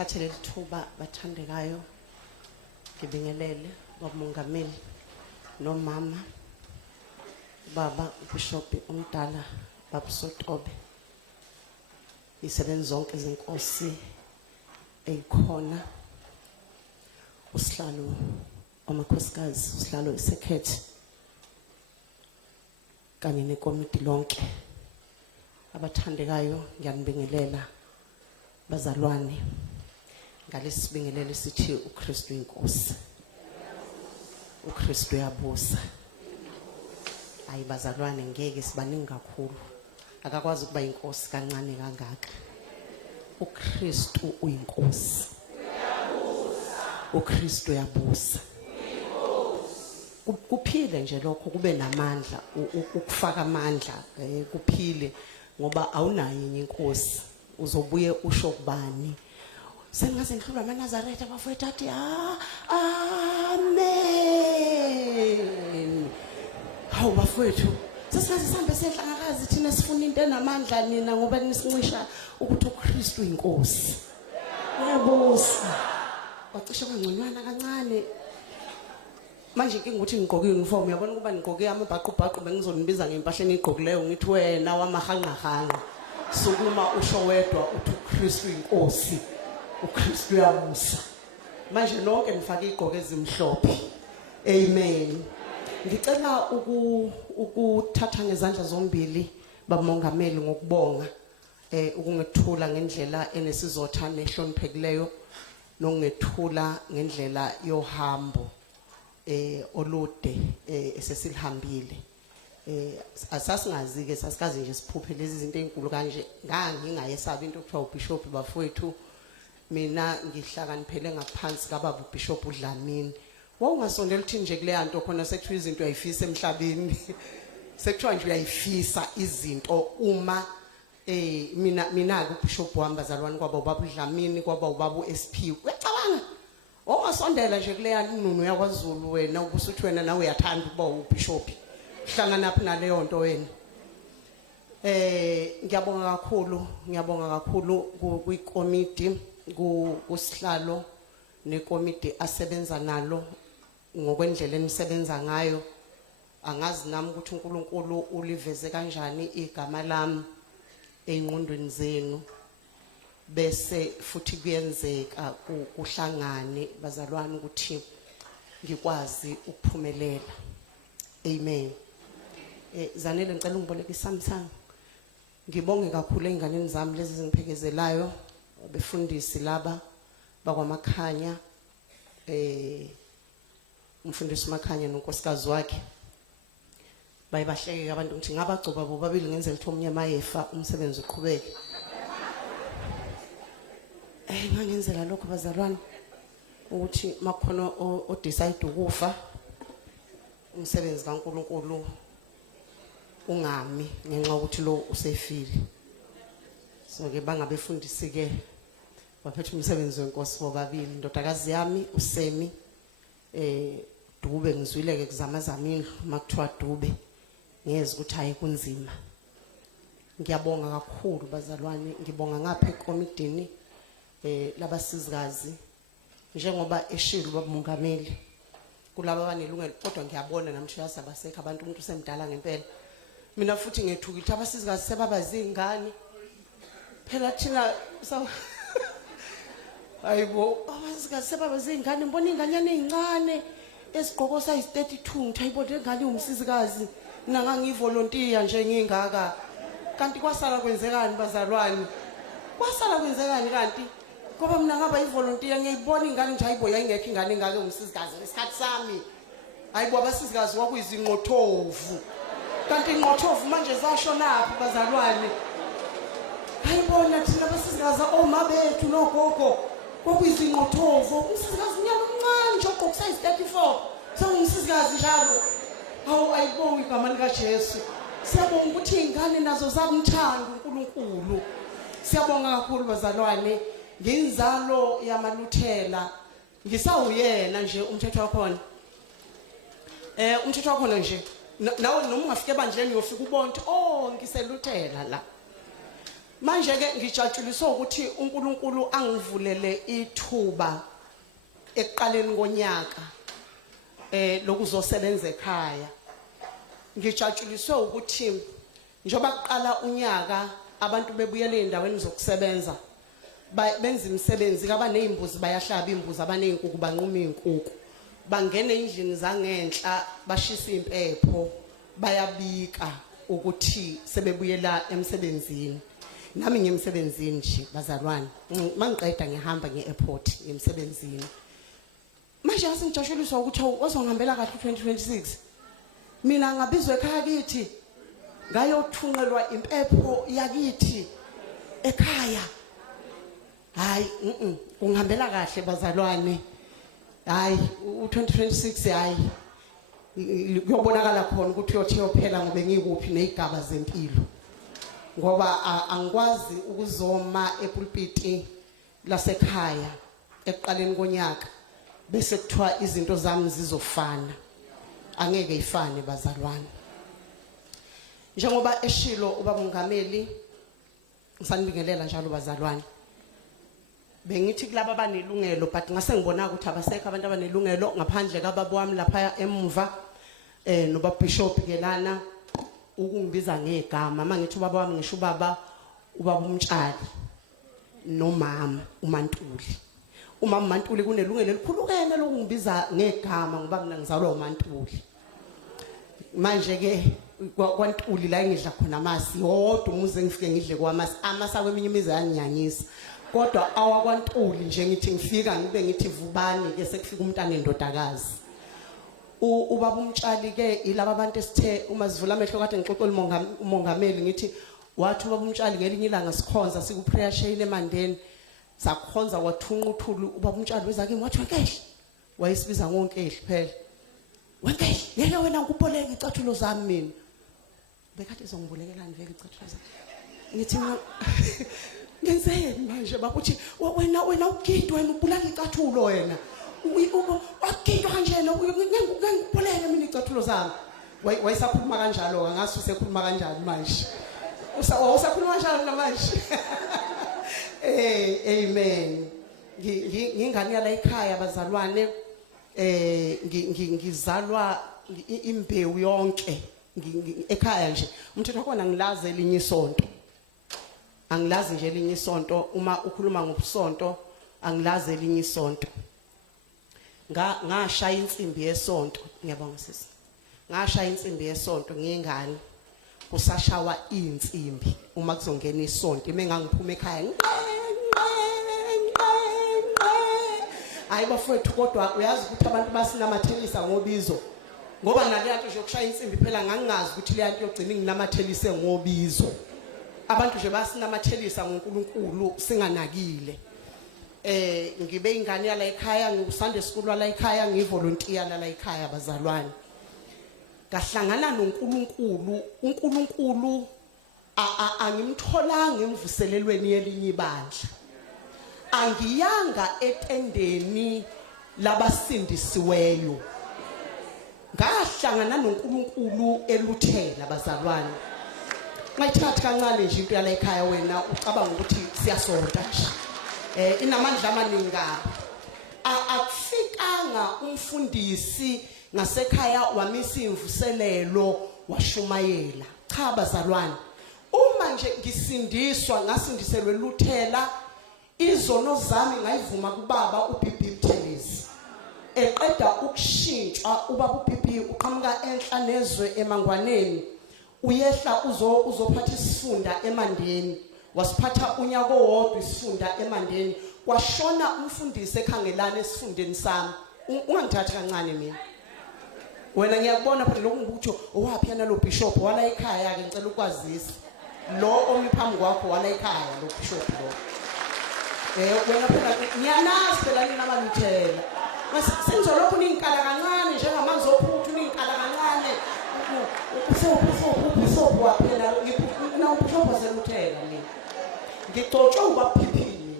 ngithathele lithuba bathandekayo ngibingelele bamongameli nomama baba uBishop umdala babusotobe isebenzi zonke izinkosi eyikhona usihlalo amakhosikazi usihlalo isekhethe kanye nekomiti lonke abathandekayo ngiyanibingelela bazalwane ngalesibingelele sithi uKristu inkosi uKristu uyabusa ayi bazalwane ngeke sibaningi kakhulu akakwazi ukuba inkosi kancane kangaka uKristu uyinkosi uyabusa uKristu uyabusa kuphile nje lokho kube namandla ukufaka amandla kuphile ngoba awunayo enye inkosi uzobuye usho kubani sengaze ngihlulwa amaNazaretha bafowethu athi amen hawu bafowethu sesiyazi sihambe senhlangakazi thina sifuna into enamandla nina ngoba nisincisha ukuthi uKristu inkosi uyabusa bacishe kwangconywana kancane manje inkinga ukuthi ngigqoke uniform uyabona ukuba ngigqoke amabhaqubhaqu bengizonibiza ngempahla enigqokileyo ngithi wena wamahanqahanqa sokuma usho wedwa uthi uKristu inkosi uKristu uyabusa manje nonke nifake igqoko ezimhlophe amen ngicela ukuthatha ngezandla zombili bamongameli ngokubonga ukungethula ngendlela enesizotha nehloniphekileyo nokungethula ngendlela yohambo olude esesilihambile asasingazi ke sasikazi nje siphuphe lezi zinto ezinkulu kanje ngingayesabi into okuthiwa uBishop bafowethu mina ngihlakaniphele ngaphansi kababa uBishop uDlamini wawungasondela uthi nje kule yanto khona sekuthiwa izinto uyayifisa emhlabeni sekuthiwa nje uyayifisa izinto uma mina ke uBishop wami bazalwane kwaba ubaba uDlamini kwaba ubaba uSP uyacabanga ongasondela nje kule yanunu yakwaZulu wena ubusuthi wena nawe uyathanda ukuba uBishop hlangana naphi naleyo nto wena ngiyabonga kakhulu kwikomiti kusihlalo nekomiti asebenza nalo ngokwendlela enisebenza ngayo angazi nami ukuthi uNkulunkulu uliveze kanjani igama lami engqondweni zenu bese futhi kuyenzeka kuhlangane bazalwane ukuthi ngikwazi ukuphumelela amen zanele ngicela ungiboleke isamsang ngibonge kakhulu einganeni zami lezi zingiphekezelayo befundisi laba bakwamakhanya umfundisi uMakhanya nonkosikazi wakhe bayibahleke abantu ukuthi ngabagcoba bobabili ngenze litho omnye mayefa umsebenzi uqhubeke ngangenzela lokho bazalwane ukuthi makhona odecide ukufa umsebenzi kaNkuluNkulu ungami ngenxa ukuthi lo usefile so ke bangabefundisi ke baphethe umsebenzi wenkosi bobabili indodakazi yami uSemi Dube ngizwile ke kuzamazamini makuthiwa Dube ngeze ukuthi hayi kunzima ngiyabonga kakhulu bazalwane ngibonga ngapha ekomidini labasizikazi njengoba eshilo babumongameli kulabo abanelungelo kodwa ngiyabona namhla yasabasekho abantu umuntu semdala ngempela mina futhi ngethuka ukuthi abasizikazi sebabazingane phela thina hayibo abasizikazi sebabazingane ngibona inganyane ezincane esigqoko sayi 32 ngithi hayibo ngale umsizikazi nanga ngivolunteer nje ngingaka kanti kwasala kwenzekani bazalwane kwasala kwenzekani kanti ngoba mina ngaba ivolunteer ngiyibona ingane nje hayibo yayingekho ingane engake umsizikazi ngesikhathi sami hayibo abasizikazi kwakuyizinqothovu kanti inqothovu manje zasho laphi bazalwane hayibona thina abasizikazi oma bethu nogogo kwakuyizinqothovu umsizikazi unyana omncane nje ogqoka size 34 sengumsizikazi njalo hawu ayibonga igama lika Jesu siyabonga ukuthi ingane nazo zabumthanda uNkulunkulu siyabonga kakhulu bazalwane nginzalo yamaluthela ngisawuyena nje umthetho wakhona umthetho wakhona nje nawe noma ungafike ebandleni uyofika ubona ukuthi ngiseluthela la Manje ke ngijatshuliswa ukuthi uNkulunkulu angivulele ithuba ekuqaleni konyaka lokuzosebenza ekhaya. Ngijatshuliswe ukuthi njoba kuqala unyaka abantu bebuyele endaweni zokusebenza benza imisebenzi kabanezimbuzi bayahlaba imbuzi abanezinkukhu banquma izinkukhu bangene endlini zangenhla bashisa impepho bayabika ukuthi sebebuyela emsebenzini. Nami ngiyemsebenzini nje bazalwane mangiqeda ngihamba ngeairport ngemsebenzini. Manje asingijashuliswa ukuthi wazongihambela kahle 2026 mina ngabizwe ekhaya kithi ngayothunqelwa impepho yakithi ekhaya. Hayi ungihambela kahle bazalwane. Hayi u2026 hayi kuyobonakala khona ukuthi uyophela ngobe ngikuphi nezigaba zempilo. Ngoba angikwazi ukuzoma epulpiti lasekhaya ekuqaleni konyaka bese kuthiwa izinto zami zizofana. Angeke ifane bazalwane. Njengoba eshilo ubaba uMongameli ngisanibingelela njalo bazalwane. Bengithi kulabo abanelungelo but ngase ngibona ukuthi abasekho abantu abanelungelo ngaphandle kababa wami lapha emuva noba Bishop Kelana ukungibiza ngegama mangithi ubaba wami ngisho ubaba uMtshali nomama uMantuli. Umama uMantuli kunelungelo elikhulukene lokungibiza ngegama ngoba mina ngizalwa uMantuli. Manje ke kwaNtuli la engidla khona amasi yodwa umuze ngifike ngidle kwamasi amasa kweminye imizi yanyanyisa. Kodwa awakwaNtuli nje ngithi ngifika ngibe ngithi vubani ke sekufika umntana endodakazi. Ubaba uMtshali ke ilaba abantu esithe uma sivula amehlo kade ngixoxela uMongameli ngithi wathi ubaba uMtshali ngelinye ilanga sikhonza siku prayer chain eMandeni sakhonza wathunqa uthulu ubaba uMtshali weza kimi wathi wenkehle wayesibiza ngonkehle phela. Wenkehle yeke wena ngikuboleka icathulo zami mina. Bekade ezongibolekelani vele icathulo zami. Ngithi ngenzeni manje bakuthi wena ugidi wena ubulala icathulo wena. Wakidwa kanjena ngikuboleke mina icathulo zami. Wayesakhuluma kanjalo angase usekhuluma kanjani manje. Usakhuluma kanjalo namanje. Amen. Ngingani yala ekhaya bazalwane ngizalwa imbewu yonke ekhaya nje. Umthetho wakhona ngilazi elinye isonto. Angilazi nje elinye isonto uma ukhuluma ngobusonto angilazi elinye isonto. Ngashaya insimbi yesonto ngiyabonga sisi. Ngashaya insimbi yesonto ngingani kusashawa insimbi uma kuzongena isonto mengangiphuma ekhaya hayi bafowethu kodwa uyazi ukuthi abantu basinamathelisa ngobizo ngoba naleyanto nje yokushaya insimbi phela ngangingazi ukuthi leyanto yogcina nginamathelise ngobizo. Abantu nje basinamathelisa ngoNkulunkulu singanakile. Ngibe ingane yala ekhaya ngikusande school la ekhaya ngivolunteer la ekhaya bazalwane. Ngahlangana noNkulunkulu, uNkulunkulu angimtholanga emvuselelweni yelinye ibandla. Angiyanga etendeni labasindisiweyo. Ngahlangana noNkulunkulu eluthela bazalwane. Ngayithatha kancane nje into yala ekhaya wena ucabanga ukuthi siyasonta nje. Inamandla amaningi. Akufikanga umfundisi ngasekhaya wamisa imvuselelo washumayela. Cha bazalwane. Uma nje ngisindiswa ngasindiselwe luthela izono zami ngayivuma kubaba uBB Mthelezi. Eqeda ukushintsha ubaba uBB uqhamuka enhla nezwe eMangwaneni. Uyehla uzophatha isifunda eMandeni. Wasiphatha unyaka owodwa isifunda eMandeni. Kwashona umfundisi ekhangelana esifundeni sami. Ungangithathi kancane mina. Wena ngiyakubona phela lokhu ngikuthi owapi yana lo bishop wala ekhaya ke ngicela ukwazisa. Lo omiphambi kwakho wala ekhaya lo bishop lo. Wena phela ngiyanazi phela nina abaluthela. Senzo lokhu ninkala kancane njengamanzi ophuthu ninkala kancane. Ubishop waphela ngifuna ubishop waseluthela mina. Ngixoxa ubaphiphini.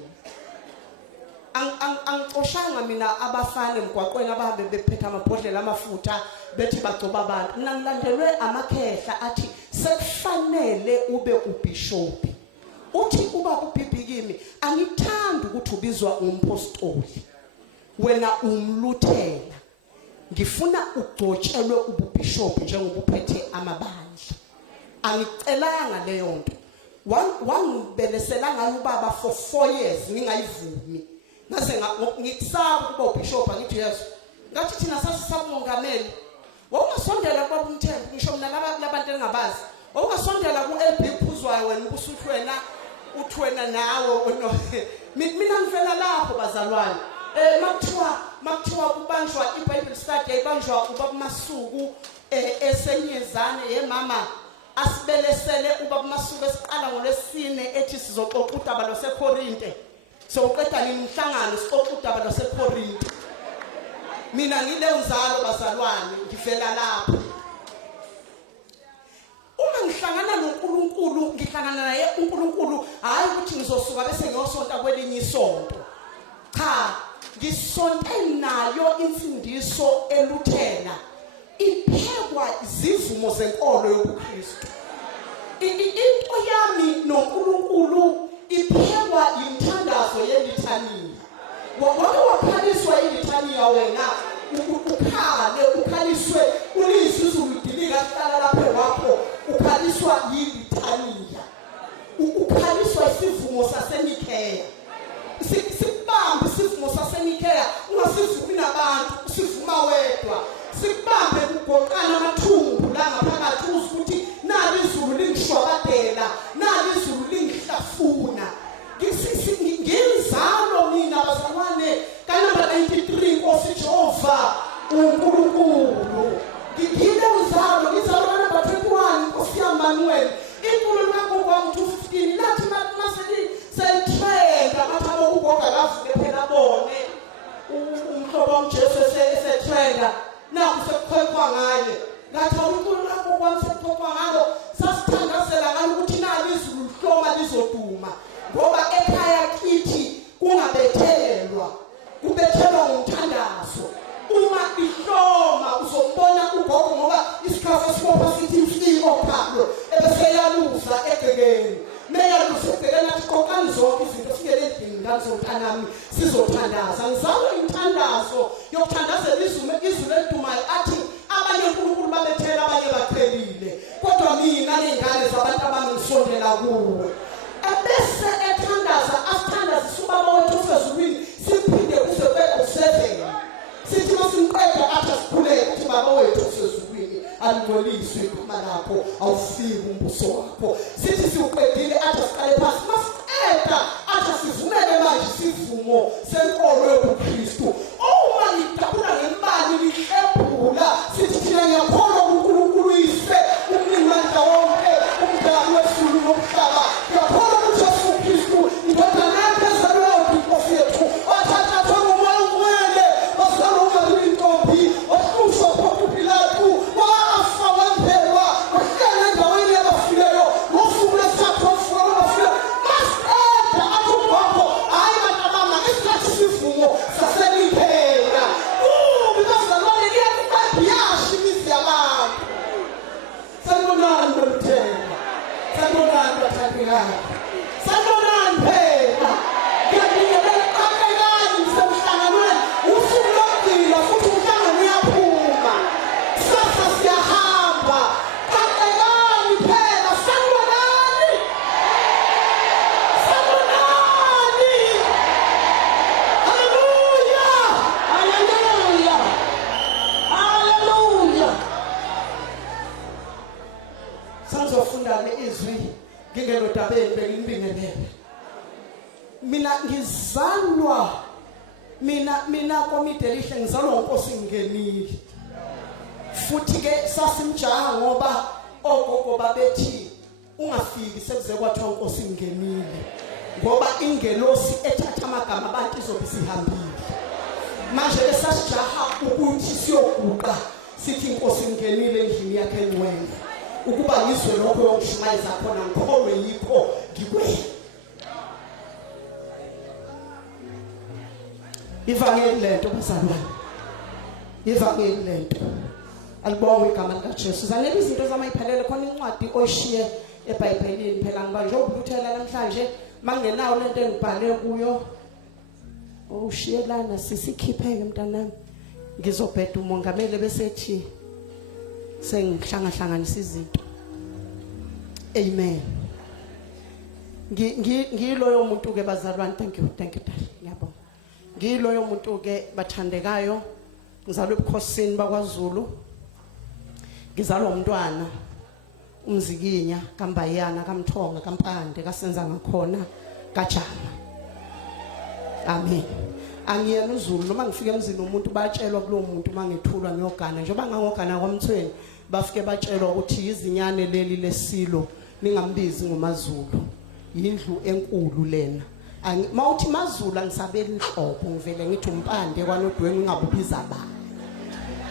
Angixoshanga mina abafana emgwaqweni abahambe bephethe amabhodlela amafutha bethi bagcoba abantu. Mina ngilandelwe amakhehla athi sekufanele ube ubishop. uthi uba uBhibhikimi angithandi ukuthi ubizwa umpostoli wena umluthela ngifuna ugcotshelwe ububishop njengoba uphethe amabandla angicelanga leyo nto wangibelesela ngayo ubaba for 4 years ngingayivumi ngase ngikusaba ukuba ubishop angithi Yesu ngathi thina sasisabongameli wawungasondela kwa umthembu ngisho mina labantu engabazi wawungasondela ku LB Phuzwayo wena ubusuthwena uthwena nawo mina ngifela lapho bazalwane makuthiwa kubanjwa iBible study yayibanjwa ubaba Masuku esenyezane yemama asibelesele ubaba Masuku esiqala ngolesine ethi sizoxoxa udaba lwaseKorinte soqeda nimhlangano sixoxa udaba lwaseKorinte mina ngile uzalo bazalwane ngifela lapho uma ngihlangana noNkulunkulu ngihlangana naye uNkulunkulu hayi ukuthi ngizosuka bese ngiyosonta kwelinye isonto cha ngisonte nayo imfundiso eluthela iphekwa izivumo zenkolo yobuKristu into yami noNkulunkulu iphekwa imthandazo yelithaniya wonke wakhaliswa ilithaniya wena ukhaliswe ulizizulu dilika hlala lapho wakho ukhaliswa yilithaniya ukhaliswa isivumo saseNikeya sikubambe isivumo saseNikeya ungasivumi nabantu usivuma wedwa sikubambe kugoqana amathumbu la ngaphakathi ukuthi nali izulu lingishwabadela nali izulu lingihlafuna ngizalo mina bazalwane kanamba 93 Nkosi Jehova uNkulunkulu ngigile uzalo ngizalo namba 21 Nkosi yaManuel inkulu lakho kwam 215 lathi maseli sentrenda mathabo ugoga kavuke phela bone umhlobo wamJesu esetrenda naku sekukhwekwa ngaye ngathi uNkulunkulu lakho kwam sekukhwekwa ngalo sasithandazela ngalo ukuthi nali izulu lihloma lizoduma ngoba ekhaya kithi kungabethelwa kubethelwa ngomthandazo uma ihloma uzombona ugogo ngoba isikhafu sibopha sithi mfiko phalo ebeseyaluza egcekeni meyaluza egcekeni athi qoqani zonke izinto singele endlini ngazomntanami sizothandaza ngizalo inthandazo yokuthandazela izulu edumayo athi abanye uNkulunkulu babethela abanye baqhelile kodwa mina nengane zabantu abangisondela kuwe ebese ethandaza asithandaza ubaba wethu usezulwini siphinde kuze kube 7 sithi masimqeda athi sikhuleke ukuthi baba wethu usezulwini alingcoliswe igama lakho awufiki umbuso wakho sithi siuqedile athi siqale phansi masiqeda athi sivumele manje isivumo senkolo yobuKristu uma lidabula ngembali lihlebhula sithi thina ngiyakholwa kuNkulunkulu ise umninimandla wonke umdali wezulu nomhlaba ngiyakholwa ukuthi uJesu Kristu indodana yaphezulu Nkosi yethu wathatha ngomoya ongcwele wazalwa umarintombi wahlushwa phambi Pilato wafa wamphekwa wahlala endaweni yabafileyo ngosuku lwesithathu wavuka kwabafileyo maseda athi ugogo hayi matabama isikhathi sivumo saseNikeya bazalwane liyakubabhiyasha imizi yabantu sanibonani bemthemba sanibonani bathandekayo sanibonani phela ngiyabingelela qaqekani msemhlanganweni usuku lokugcina futhi umhlangano uyaphuma sasa siyahamba qaqekani phela sanibonani haleluya haleluya haleluya sanizofunda izwi ngingenodabeni bengibingelele mina ngizalwa mina komidelihle ngizalwa uNkosi ngenile futhi ke sasimjaha ngoba ogogo babethi ungafiki sekuze kwathiwa uNkosi ngenile ngoba ingelosi ethatha amagama abantu izobe sihambile manje besasijaha ukuthi siyoguqa sithi iNkosi ngenile endlini yakhe engcwele ukuba yizwe lokho yongishumayeza khona ngikholwe yikho ngikwe ivangeli lento bazalwane ivangeli lento alibonge igama likaJesu zanele izinto zamayiphelele khona incwadi oyishiye eBhayibhelini phela ngibanje ukuluthela namhlanje mangenawo lento engibhale kuyo ushiyelana sisikhipheke mntanami ngizobheda umongameli besethi sengihlangahlanganisa izinto. Amen. Ngiloyo muntu ke bazalwane, thank you Dad, ngiyabonga. Ngiloyo muntu ke bathandekayo, ngizalwe ebukhosini bakwaZulu. Ngizalwa umntwana umzikinya kaMbayana kaMthonga kaMpande kaSenza ngakhona kaJama. Amen. Angiyena uZulu noma ngifike emzini umuntu bayatshelwa kulowo muntu mangethulwa ngiyogana njengoba ngangogana kwaMthweni bafike batshelwa ukuthi izinyane leli lesilo ningambizi ngomaZulu indlu enkulu lena mawuthi maZulu angisabeli inhlopho ngivele ngithi uMpande kwanodweni ngingabubiza ba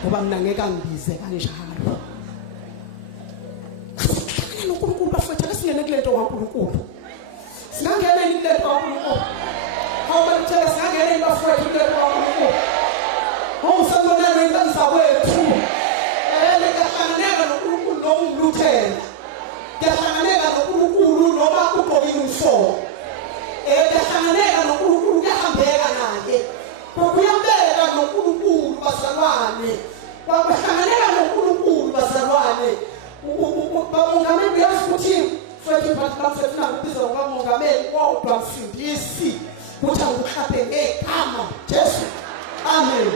ngoba mina ngeke angibize kanjalo. uNkulunkulu bafethu asingene kulento kaNkulunkulu singangena kulento kaNkulunkulu awuba uthela singangena bafethu kulento kaNkulunkulu awusanonana inhlanza kwethu ngiyahlanganeka noNkulunkulu noma umluthela ngiyahlanganeka noNkulunkulu noma ugqokile umsoco ngiyahlanganeka noNkulunkulu kuyahambeka naye kuyambeka noNkulunkulu bazalwane kwahlanganeka noNkulunkulu bazalwane. Umongameli uyazi ukuthi futhi bafuna ukubiza umongameli kodwa mfundisi ukuthi angihlaphe ngegama Jesu. Amen.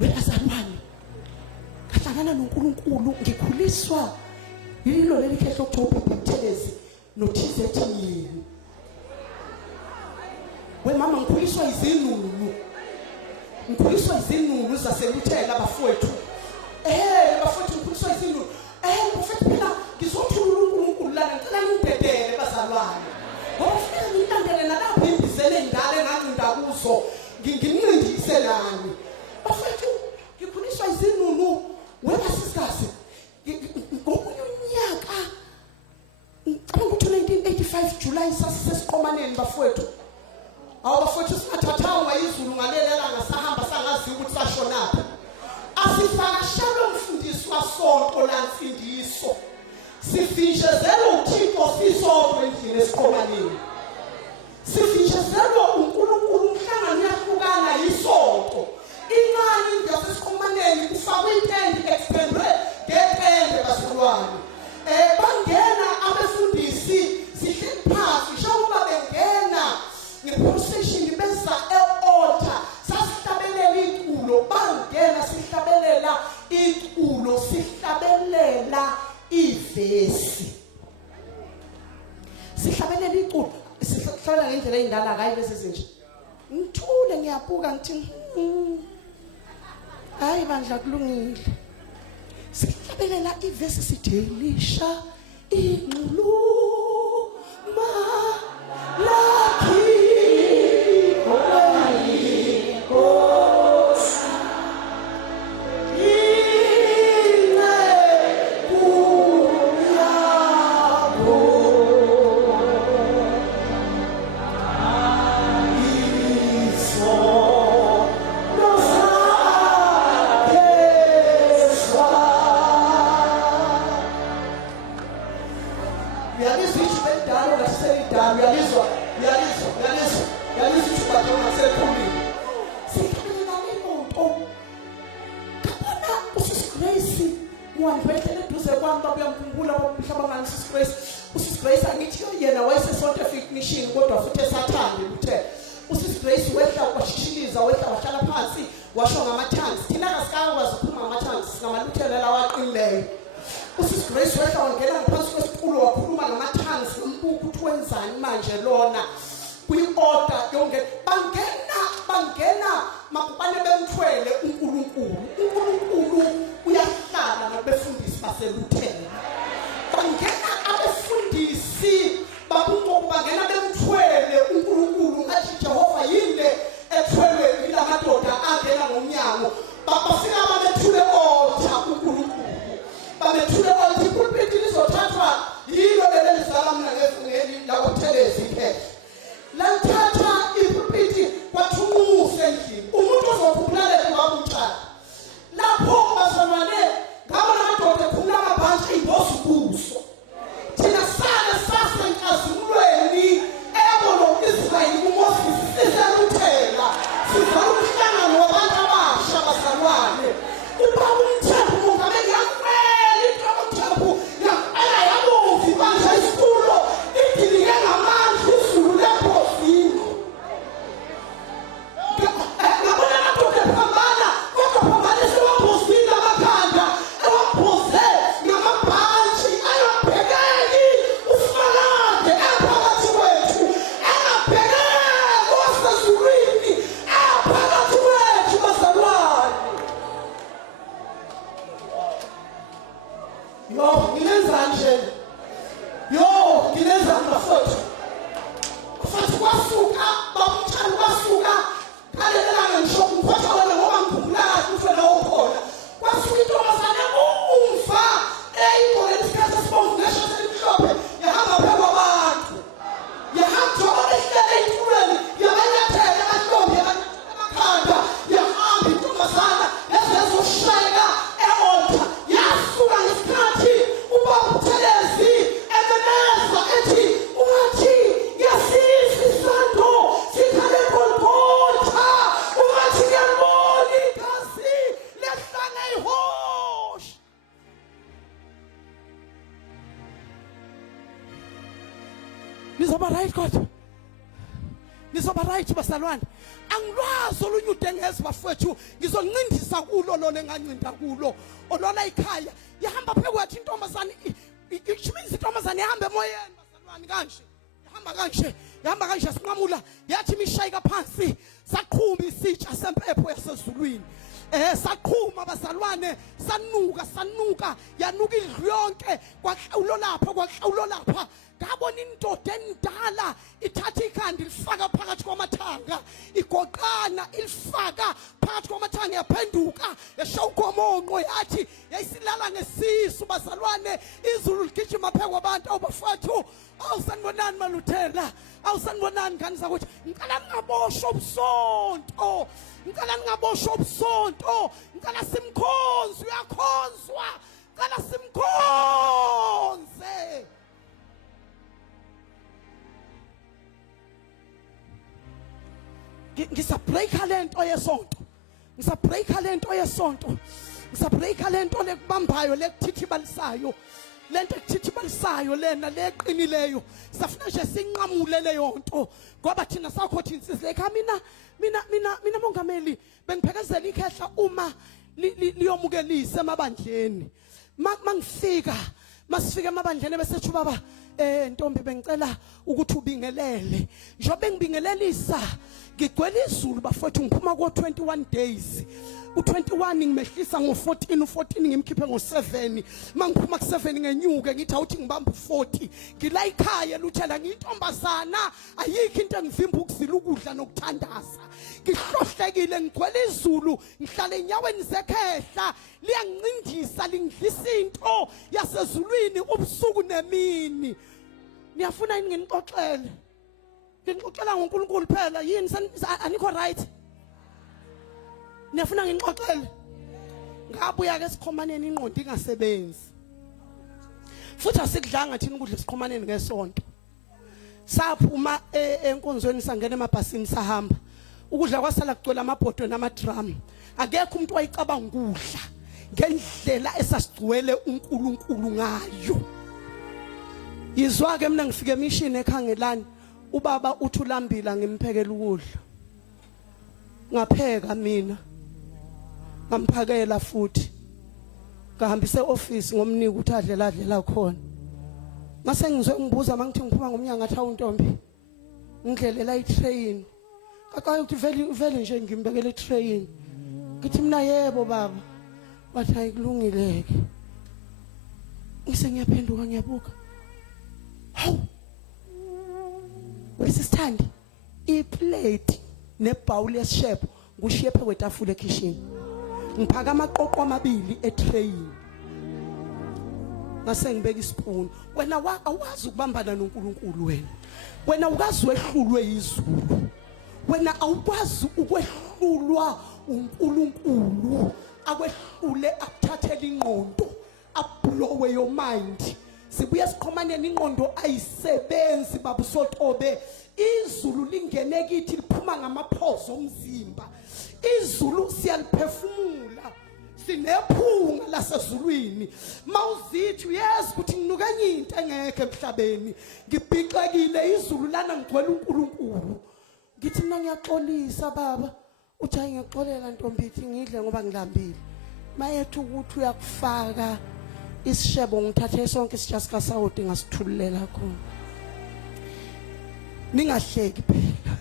Bazalwane kahlangana noNkulunkulu ngikhuliswa yilo leli khehlo October Buthelezi noThize ethi we mama ngikhuliswa izinunu zaseluthela bafowethu bafowethu ngikhuliswa izinunu bafowethu phela ngizothula uNkulunkulu lana ngicela ngidedele bazalwane ngoba ufika ngintandele nalapho imbizele indala engancinda kuzo ngimncindise nani bafowethu ngikhuliswa izinunu wena sisikazi ngomnyaka ngicabanga ukuthi 1985 July sasisesiqomaneni bafowethu. Awafuthu singathathanga izulu ngalelela ngasahamba sangazi ukuthi sashonaphi. Asifakashela umfundisi wasonto lansindiso. Sifishezela uThixo sisodwa endlini esiqomaneni. Sifishezela uNkulunkulu umhlangano yahlukana yisonto. Incane ngasesiqomaneni kufakwe intende extendwe ngepende bazalwane. Bangena abefundisi sihleli phansi njengoba bengena ngeprocession beza e-altar sasihlabelela iculo bangena sihlabelela iculo sihlabelela ivesi sihlabelela iculo sihlabelela ngendlela endala akayi bese nje ngithule ngiyabuka ngithi hayi bandla kulungile sihlabelela ivesi sidelisha inxuluma lakhi Lanthatha ipulpiti kwathumuse endlini umuntu ozokhuphula Yo, nginenzani nje? Yo, nginenzani bafowethu? Bafowethu kwasuka, bamthanda kwasuka. Kalelela ngisho umfowethu wena ngoba ngikhumbula umfana okhona. Kwasuka intombazane umfa eyibona isikhathi esibomvu ngesho selimhlophe yahamba phezu kwabantu. Yahamba jobona ihlele ey'tulweni yabanyathela amantombi emakhanda. Yahamba intombazana ezezoshayeka e-altar. Yasuka ngesikhathi ubaba uThelezi emeneza ethi ungathi yasisi isando sikhale Golgotha. Ungathi ngiyabona igazi lehlanga ihosha. Nizoba right kodwa. Nizoba right bazalwane. Angilwazi olunye udengezi bafowethu ngizolincindisa kulo lona engancinda kulo olona ikhaya yahamba phezu kwathi intombazane ichimisa intombazane ihamba emoyeni bazalwane kanje yahamba kanje sinqamula yathi imishayika phansi saqhuma isitsha sempepho yasezulwini saqhuma bazalwane sanuka yanuka indlu yonke kwahlawulo lapha ngabona indoda endala ithatha ikhandi lifaka phakathi kwamathanga igoqana ilifaka phakathi kwamathanga yaphenduka yashawa ugomonqo yathi yayisilala ngesisu bazalwane izulu ligijima phezu kwabantu awubafowethu awusanibonani maluthela awusanibonani ngani zakuthi ngicela ningaboshwa ubusonto ngicela simkhonze uyakhonzwa ngicela simkhonze. Ngisabreaka lento lento lekubambayo lekuthithibalisayo lento ekuthithibalisayo lena leqinileyo safuna nje sinqamule leyo nto ngoba thina sakhothi insizeka mina mongameli bengiphekezela ikhehla uma liyomukelisa emabandleni masifika emabandleni bese thu baba ntombi bengicela ukuthi ubingelele njobe ngibingelelisa ngigcwele izulu bafowethu ngiphuma ko 21 days u21 ngimehlisa ngo14 u14 ngimkhiphe ngo7 mangiphuma ku7 ngenyuke ngithi awuthi ngibamba u40 ngila ikhaya luthela ngiyintombazana ayikho into engivimba ukuzila ukudla nokuthandaza ngihlohlekile ngigcwele izulu ngihlala enyaweni zekhehla liyangincindisa lingidlisa into yasezulwini ubusuku nemini. Niyafuna yini nginixoxele? Nginixoxela ngoNkulunkulu phela yini anikho right? Niyafuna nginixoxele? Ngabuya ke sikhomaneni ingqondo ingasebenzi. Futhi asikudlanga thina ukudla sikhomaneni ngesonto. Saphuma enkonzweni sangena emabhasini sahamba. Ukudla kwasala kugcwele amabhodo namadrum. Akekho umuntu wayicabanga ukudla ngendlela esasigcwele uNkulunkulu ngayo. Yizwa ke mina ngifike emission ekhangelani ubaba uthi ulambila ngimphekela ukudla. Ngapheka mina. Ngamphakela futhi. Ngahambise office ngomnika uthi adlela khona. Mase ngizwe ngibuza mangithi ngiphuma ngomnyanga athi awuntombi. Ngidlelela itrain. Kakayo ukuthi vele nje ngimbekele itrain. Ngithi mina yebo baba. Wathi ayikulungileke. Ngise ngiyaphenduka ngiyabuka. Haw. Wesithandi iplate nebhowl yeshepo ngushiye phe kwetafula ekitchen. Ngiphaka amaqoqo amabili etrain. Ngase ngibeka ispoon. Wena awazi ukubambana noNkulunkulu wena. Wena ukazi wehlulwe izulu. Wena awukwazi ukwehlulwa uNkulunkulu. Akwehlule akuthathele ingqondo. Ablowe your mind. Sibuya sikhomaneni ingqondo ayisebenzi babusotobe. Izulu lingene kithi liphuma ngamaphozo omzimba. Izulu siyaliphefumula. Sinephunga lasezulwini. Mawuzithi uyazi ukuthi nginuka enye into engeke emhlabeni. Ngibhixekile izulu lana ngigcwele uNkulunkulu. Ngithi mina ngiyaxolisa baba. Uthi hayi ngiyaxolela ntombithi ngidle ngoba ngilambile. Mayethu ukuthi uyakufaka isishebo ngithathe sonke isijasika sawodi ngasithululela khona. Ningahleki phela.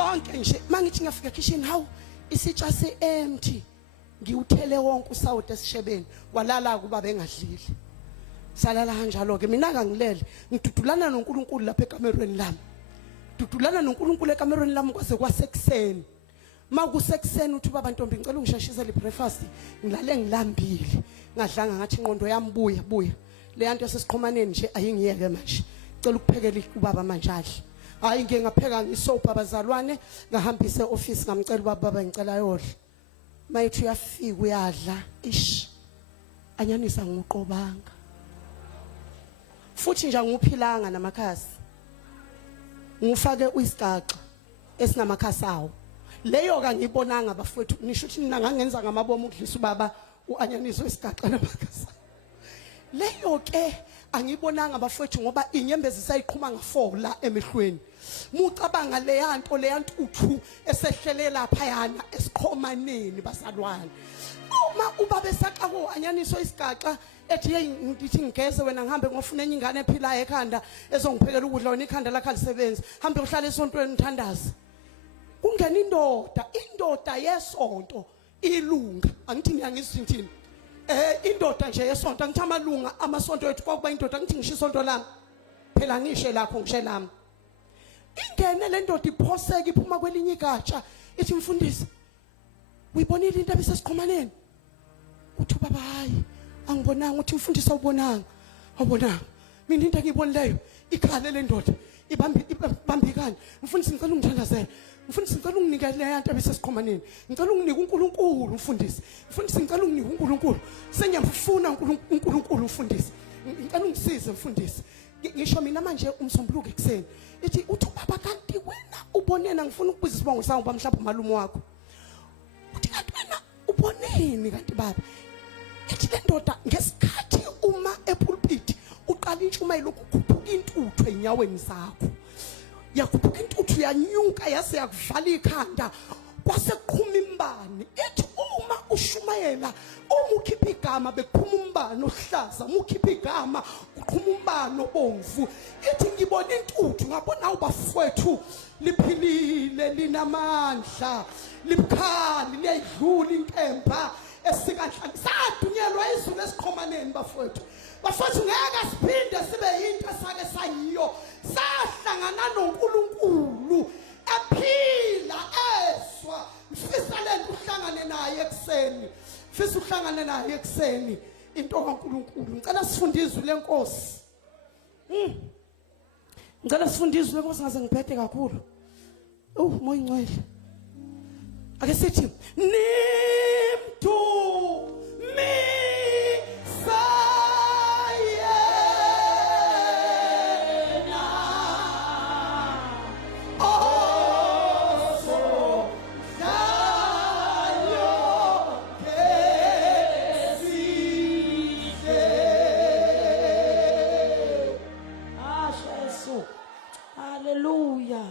sonke nje mangithi ngiyafika kitchen hawu isitsha se-empty ngiwuthele wonke usawude esishebeni walala kuba bengadlile salala kanjalo ke mina ngangilele ngidudulana noNkulunkulu lapha ekamerweni lami dudulana noNkulunkulu ekamerweni lami kwaze kwasekuseni makusekuseni uthi baba Ntombi ngicela ungishashisele ibreakfast ngilale ngilambile ngadlanga ngathi ingqondo yami buya le yanto yasesiqhomaneni nje ayingiyeke manje ngicela ukuphekela ubaba manje adle hayi ngeke ngapheka ngisopa abazalwane ngahambise office ngamcela baba ngicela yodla mayithi uyafika uyadla ish anyanisa nguqobanga futhi nje nguphilanga namakhasi ngufake uyisigaxa esinamakhasi awo leyo ka ngibonanga bafowethu nisho ukuthi nina ngangenza ngamabomu ukudlisa ubaba uanyaniswe isigaxa namakhasi leyo ke angibonanga bafowethu ngoba inyembezi sayiqhuma nga4 la emehlweni mucabanga le yantuthu esehlele lapha yana esiqhomaneni basalwane uma ubaba esaqako anyaniswe isigaxa ethi hey ngithi ngigeze wena ngihambe ngofuna enye ingane ephilayo ekhanda ezongiphekela ukudla wena ikhanda lakhe alisebenzi hambe uhlala esontweni uthandaze kungena indoda yesonto ilunga angithi ngiyangizithini indoda nje yesonto angithi amalunga amasonto ethu kwakuba indoda angithi ngisho isonto lami phela ngishe lakho ngishe lami ingene le ndoda iphoseka iphuma kwelinye igatsha ithi mfundisi uyibonile into ebisesiqhomaneni uthi baba hayi angibonanga uthi mfundisi awubonanga mina into engiyibonileyo ikhale le ndoda ibambikani mfundisi ngicela ungithandazele mfundisi ngicela unginike le yanto ebisesiqhomaneni ngicela unginike uNkulunkulu mfundisi ngicela unginike uNkulunkulu sengiyamfuna uNkulunkulu mfundisi ngicela ungisize mfundisi ngisho mina manje umsombuluko ekseni ithi uthi baba kanti wena ubonena ngifuna ukubuza isibongo sawo baba mhlawumbe umalume wakho uthi kanti wena uboneni kanti baba ethi le ndoda ngesikhathi uma epulpit uqala intshumayelo ukukhuphuka intuthu enyaweni zakho yakhuphuka intuthu yanyuka yase yakuvala ikhanda kwaseqhuma imbani ethi uma ushumayela umukhipha igama beqhuma umbani ohlaza umukhipha igama uqhuma umbani obomvu ethi ngibona intuthu ngabona ubafowethu liphilile linamandla libukhali liyadlula inkemba esikanhlanga sadunyelwa izulu esiqhomaneni bafowethu ngeke siphinde sibe yinto esake sayiyo sahlangana noNkulunkulu ephila eswa mfisa lento uhlangane naye ekseni into kaNkulunkulu ngicela sifundizwe lenkosi ngaze ngiphethe kakhulu moya ingcwele ake sithi nimtu Hallelujah.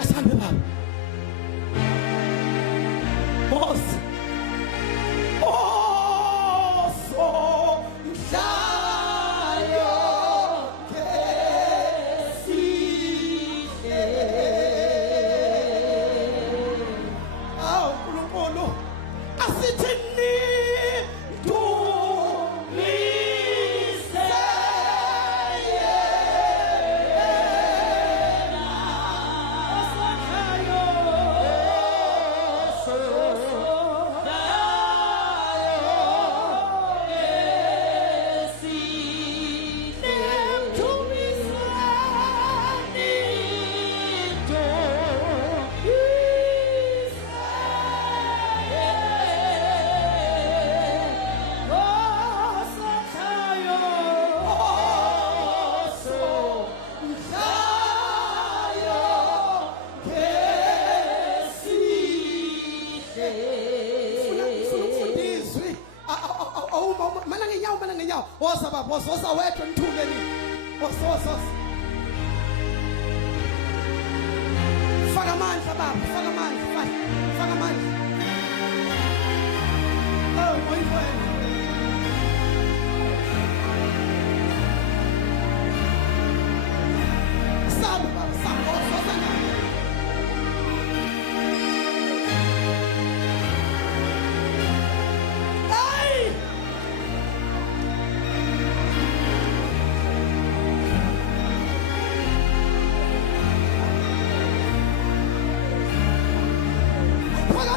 Asambe baba. Boss. Wosa baba, wosa wethu nithungeni. Wosa. Faka amandla baba, faka amandla. Oh, moyifweni.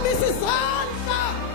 phakamise izandla.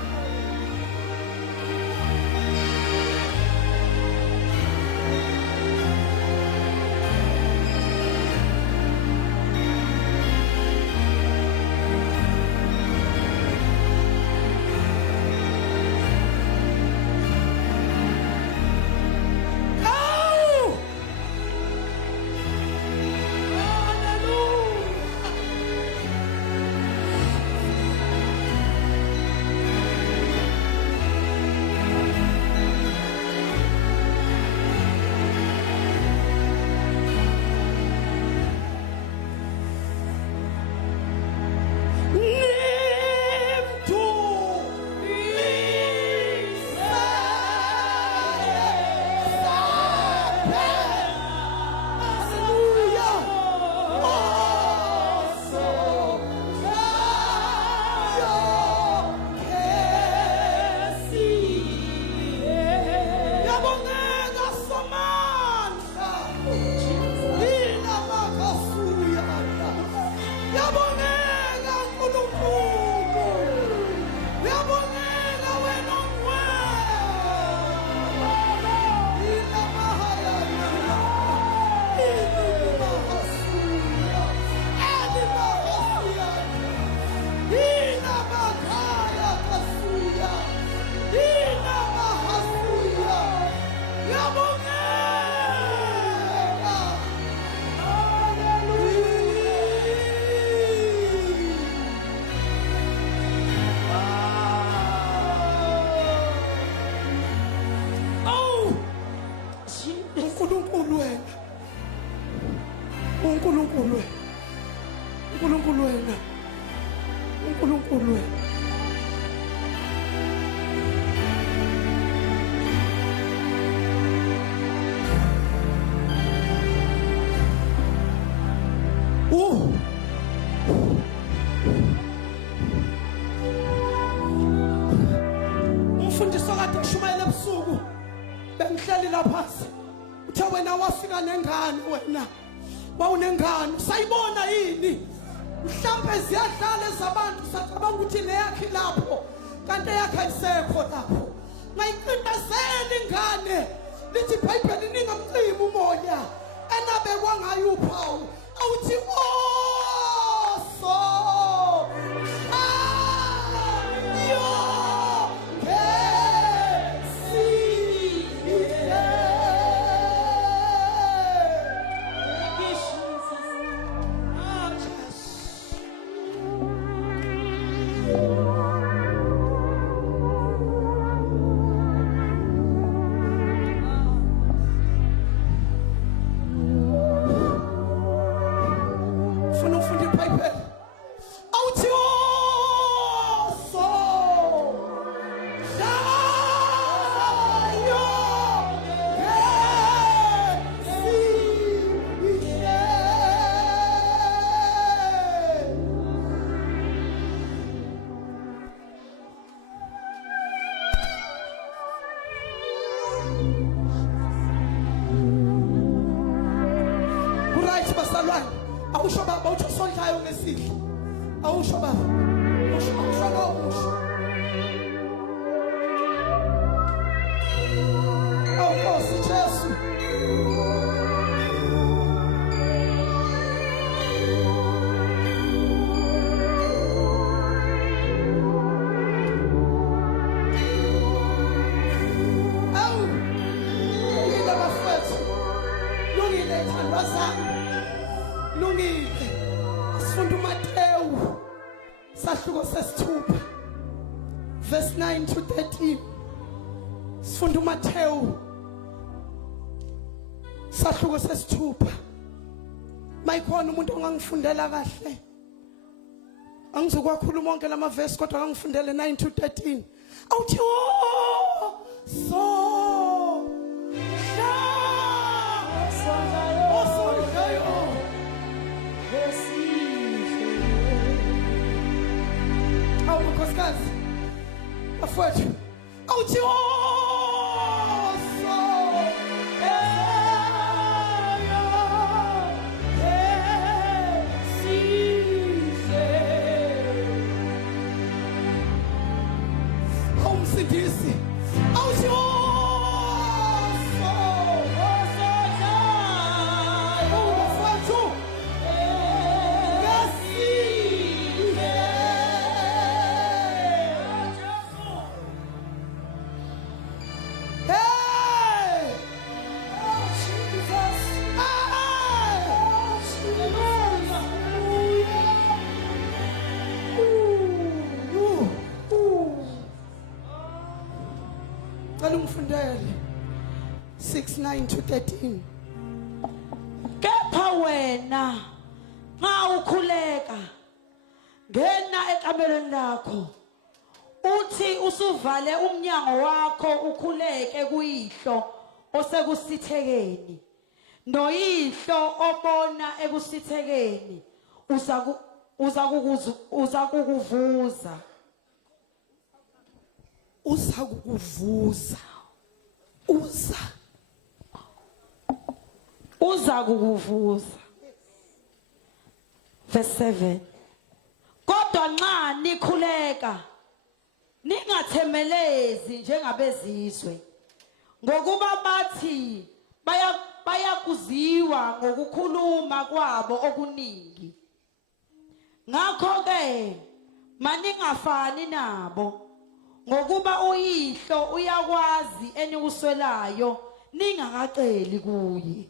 uNkulunkulu wena. Umfundisi okade kushumayela ebusuku bengihleli lapha uthe wena wafika nengane wena wawunengane sayibona yini mhlambe ziyadlala ezabantu sacabanga ukuthi neyakhe lapho kanti eyakhe ayisekho lapho ngayiqindazela ingane lithi iBhayibheli ningamcimi umoya enabe kwangayo uphawu awuthi awusho baba uthi usondlayo ngesidlo awusho baba usho lo usho Nkosi Jesu lungile bafethu lungile thandwa zami lungile sifunda uMateyu sahluko sesithupha verse 9 to 13 sifunda uMateyu sahluko sesithupha mayikhona umuntu ongangifundela kahle angizokwakhuluma onke lama verse kodwa angifundele 9 to 13 awuthi Nkosikazi afethu awuthi umsindisi awuthi ungifundele 6:9-13. Kepha wena ma ukhuleka ngena ekamelweni lakho uthi usuvale umnyango wakho ukhuleke kuyihlo osekusithekeni noyihlo obona ekusithekeni uzakukuvuza uza kukuvuza. Verse 7. Kodwa nxa nikhuleka ningathemelezi njengabezizwe ngokuba bathi bayakuziwa ngokukhuluma kwabo okuningi. Ngakho ke maningafani nabo ngokuba uyihlo uyakwazi enikuswelayo ningakaceli kuye.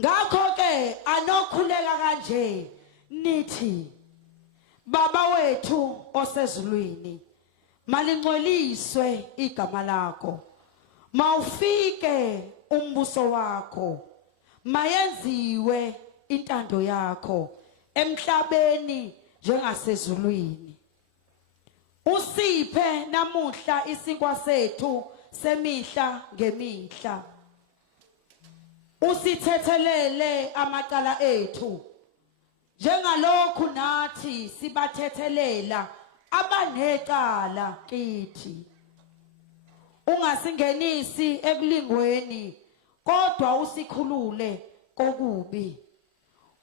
Ngakho ke anokhuleka kanje nithi Baba wethu osezulwini malingcoliswe igama lakho mawufike umbuso wakho mayenziwe intando yakho emhlabeni njengasezulwini. Usiphe namuhla isinkwa sethu semihla ngemihla. Usithethelele amacala ethu njengalokhu nathi sibathethelela abanecala kithi. Ungasingenisi ekulingweni kodwa usikhulule kokubi.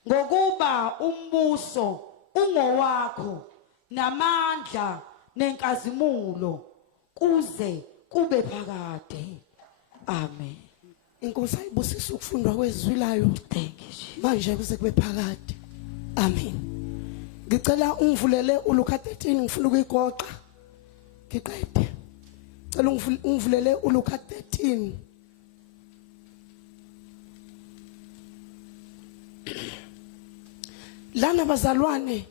Ngokuba umbuso ungowakho namandla nenkazimulo kuze kube phakade. Amen. Inkosi ayibusise ukufundwa kwezwi layo. Thank you Jesus. Manje kuze kube phakade. Amen. Ngicela ungivulele uLuka 13 ngifuna ukuyigoqa. Ngiqede. Ngicela ungivulele uLuka 13. Lana bazalwane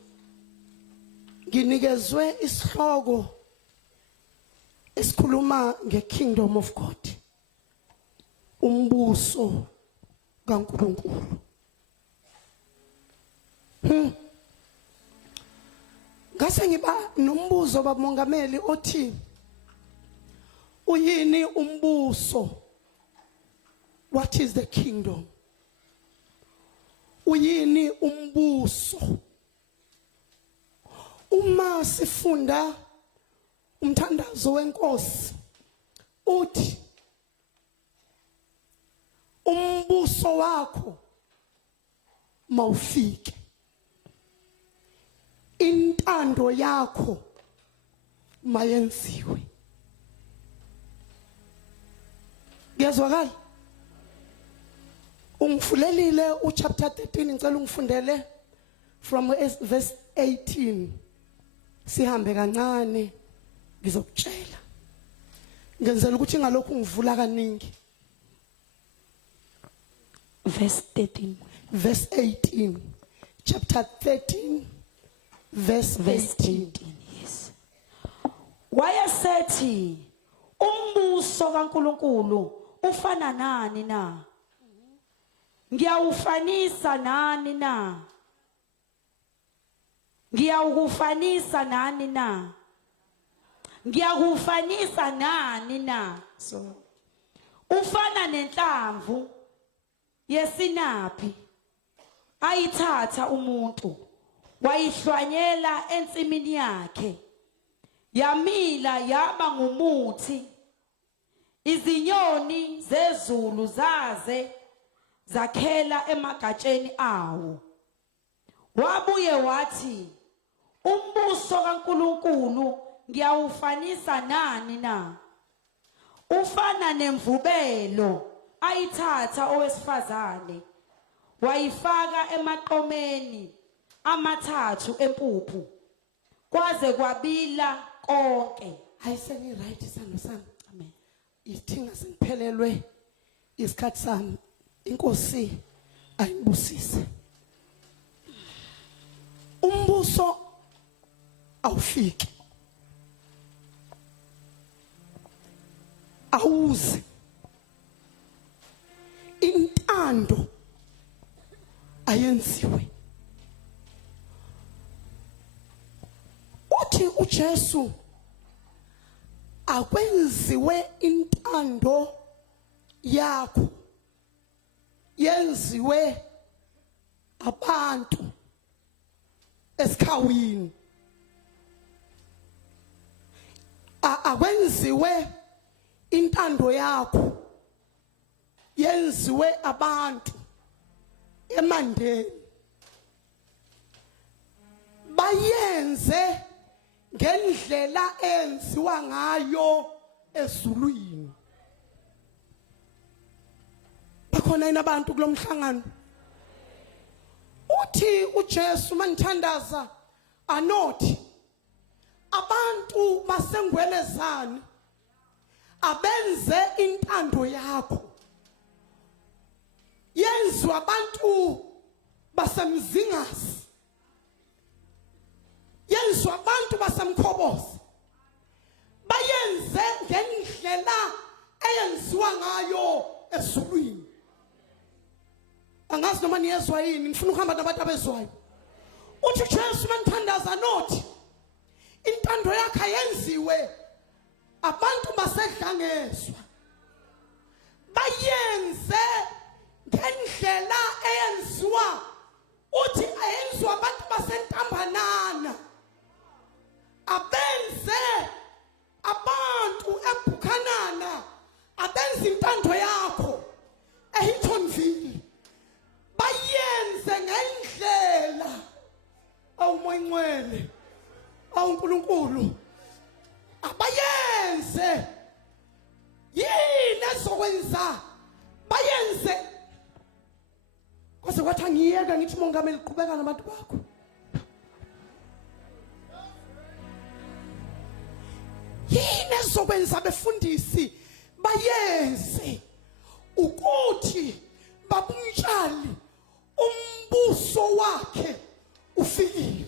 nginikezwe isihloko esikhuluma ngeKingdom of God. Umbuso kaNkulunkulu. Ngase ngiba nombuzo bamongameli othi uyini umbuso? What is the kingdom? Uyini umbuso? Uma sifunda umthandazo wenkosi uthi umbuso wakho mawufike, intando yakho mayenziwe. Ngiyazwakala? Ungifulelile uchapter 13 ngicela ungifundele from verse 18. Sihambe kancane ngizokutshela. Ngenzela ukuthi ngalokho ngivula kaningi. Verse 13. Verse 18. Chapter 13. Verse 18. Yes. Wayesethi umbuso kaNkulunkulu ufana nani na? Ngiyawufanisa nani na? Ngiyawukufanisa nani na? Ngiyakufanisa nani na? So ufana nenhlamvu yesinapi ayithatha umuntu wayihlwanyela ensimini yakhe yamila yaba ngumuthi izinyoni zezulu zaze zakhela emagatsheni awo. Wabuye wathi umbuso kaNkulunkulu ngiyawufanisa nani na? Ufana nemvubelo ayithatha owesifazane wayifaka emaqomeni amathathu empuphu kwaze kwabila konke. Ayiseni right sano sami. Amen. Ithinga sengiphelelwe isikhathi sami. Inkosi ayibusise. Umbuso awufiki. Awuze. Intando ayenziwe. Uthi uJesu akwenziwe intando yakho yenziwe abantu esikhawini. Akwenziwe intando yakho yenziwe abantu emandeni. Bayenze ngendlela enziwa ngayo ezulwini. Bakhona yini abantu kulomhlangano? Uthi uJesu manithandaza anothi abantu basengwelezane abenze intando yakho yenziwa abantu basemzingazi, yenziwa abantu basemkhobozi, bayenze ngendlela eyenziwa ngayo ezulwini. Angazi noma niyezwa yini, ngifuna ukuhamba nabantu abezwayo. Uthi uJesu manithandaza nothi intando yakhe yenziwe abantu basedlangezwa, bayenze ngendlela eyenziwa, uthi ayenziwa abantu basentambanana, abenze abantu eBukhanana, abenze intando yakho eHiltonville, bayenze ngendlela awumoyingcwele awuNkulunkulu abayenze yini ezokwenza bayenze kwaze kwathi angiyeka ngithi mongameli qhubeka nabantu bakho. Yini ezokwenza befundisi bayenze ukuthi babumtshali umbuso wakhe ufikile.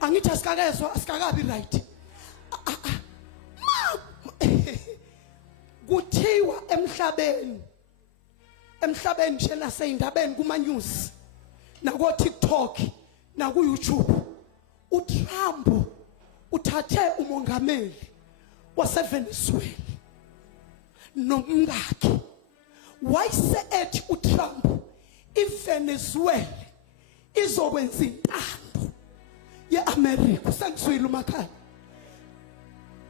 Angithi asikakezwa asikakabi right. Kuthiwa emhlabeni nje naseyindabeni kuma news nako TikTok na ku YouTube, uTrump uthathe umongameli waseVenezuela nomngakhe wayise ethi uTrump iVenezuela izokwenza intando yeAmerica. Sengizwile umakhaya.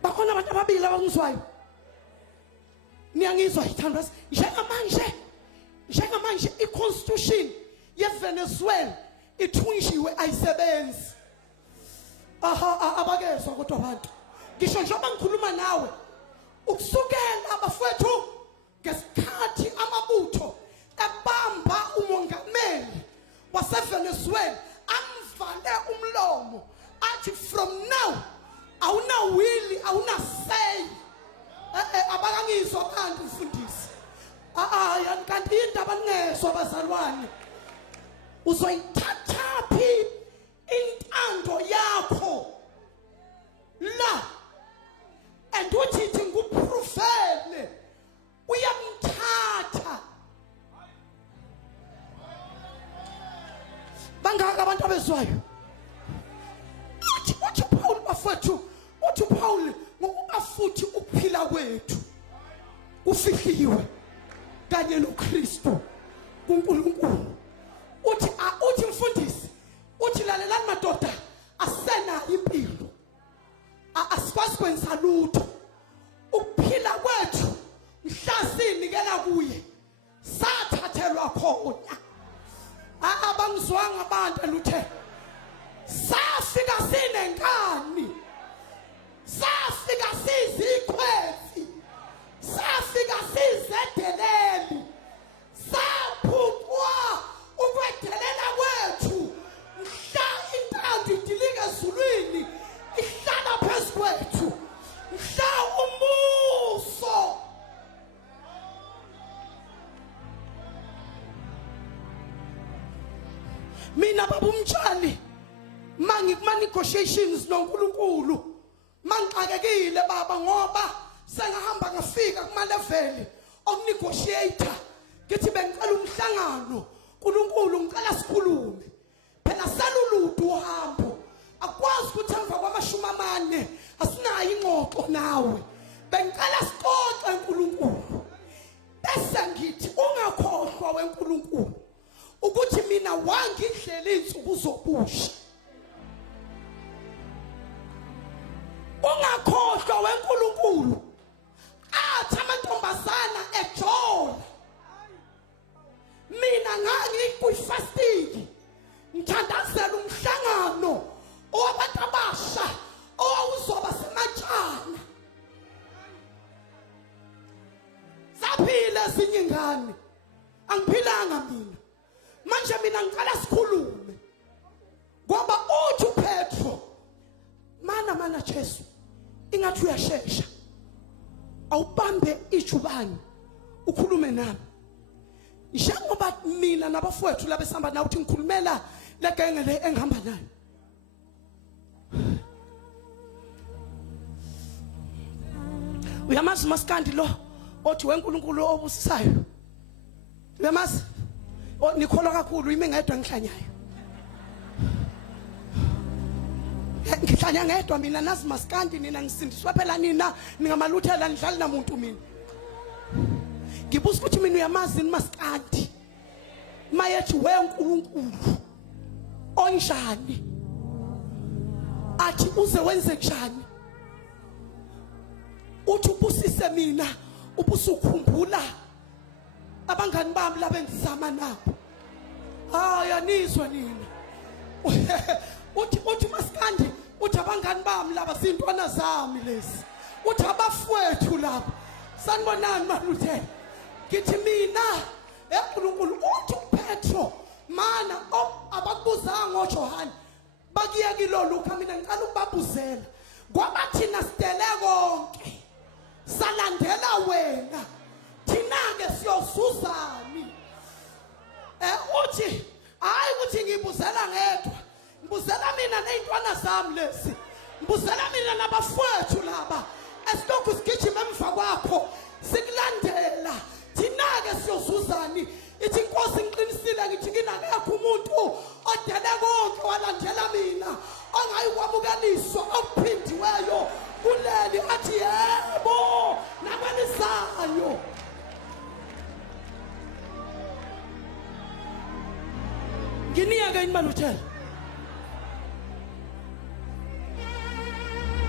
Bakhona abantu ababili abangizwayo. Niyangizwa ithandwa njengamanje iconstitution yeVenezuela ithunjiwe ayisebenzi. Abakezwa kodwa abantu. Ngisho njengoba ngikhuluma nawe ukusukela abafowethu ngesikhathi amabutho ebamba umongameli waseVenezuela amvale umlomo athi from now awuna will awuna say. Abakangizwa abantu mfundisi. Kanti indaba ningezwa bazalwane. Uzoyithathaphi intando yakho la and uthi ngikuprofele uyamthatha. Bangaka abantu abezwayo. Uthi Paul bafethu, uthi Paul ngokuba futhi ukuphila kwethu ufihliwe kanye noKristu kuNkulunkulu. Uthi mfundisi, uthi lalelani madoda, asena impilo. Asikwazi kwenza lutho. Ukuphila kwethu mhlasinikela kuye sathathelwa khona. Abangizwanga abantu luthe safika sinenkani safika sizikhwethi safika sizedeleli saphupwa ukwedelela kwethu mhla intando idilika ezulwini ihlala phezu kwethu mhla umuso mina baba umtshali mangikuma negotiations noNkulunkulu mangixakekile baba ngoba sengahamba ngafika kuma level okunegotiator ngithi bengicela umhlangano uNkulunkulu ngicela sikhulume phela saluludu uhambo akwazi ukuthi emva kwamashumi amane asinayo ingxoxo nawe bengicela sixoxe uNkulunkulu bese ngithi ungakhohlwa weNkulunkulu ukuthi mina wangihleli insuku zobusha ungakhohlwa weNkulunkulu athi amantombazana ejola mina ngangikuyifasting ngithandazela umhlangano owabantu abasha owawuzoba sematshana saphila ezinye ingane angiphilanga mina manje mina ngicela sikhulume ngoba uthi uPetro mana Jesu ingathi uyashesha awubambe ijubane ukhulume nami njengoba mina nabafowethu labesihamba nawe uthi ngikhulumela legenge le engihamba nayo uyamazi uMaskandi lo othi weNkulunkulu obusisayo uyamazi nikholwa kakhulu yimi ngedwa ngihlanyayo ngihlanya ngedwa mina nazi Maskandi nina ngisindiswa phela nina ningamaluthela nidlali namuntu mina ngibuza ukuthi mina uyamazi Maskandi mayethi weNkulunkulu onjani athi uze wenze njani uthi ubusise mina ubusukhumbula abangani bami labengizama nabo yanizwa nina uthi Maskandi uthi abangani bami laba sintwana zami lezi uthi abafowethu laba sanibonani maluthela ngithi mina eNkulunkulu uthi uPetro mana abakubuzanga ngoJohane bakiya kiloluka mina ngicela ukubabuzela ngoba thina sidele konke salandela wena thina ke siyozuzani uthi hayi ukuthi ngibuzela ngedwa ngibuzela mina nezintwana zami lezi ngibuzela mina nabafowethu laba esilokhu sigijima emva kwakho sikulandela thina ke siyozuzani ithi inkosi ngiqinisile ngithi kinakekho umuntu odele konke walandela mina ongayikwamukeliswa okuphindiweyo kuleli athi yebo nakwelisayo nginiyeke inimaluthela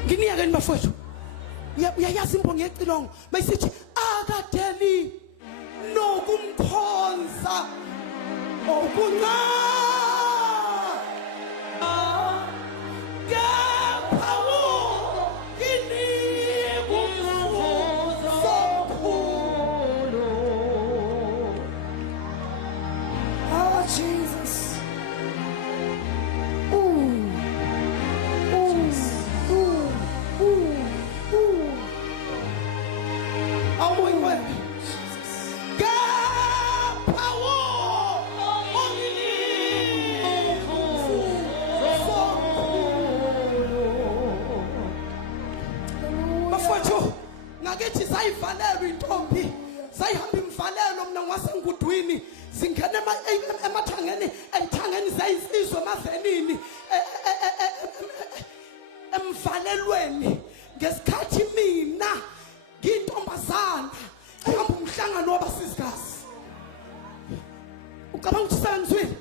nginiyeke inimafowethu uyayazi imbongi yecilongo mayisithi akadeli nokumkhonza okuncane ngakithi sayivalelwa intombi sayihamba imvalelo mina ngwasengudwini singena emathangeni emthangeni zayisizwe emavenini emvalelweni ngesikhathi mina ngintombazana ehamba umhlangano wabasizikazi ucabanga ukuthi sangizwile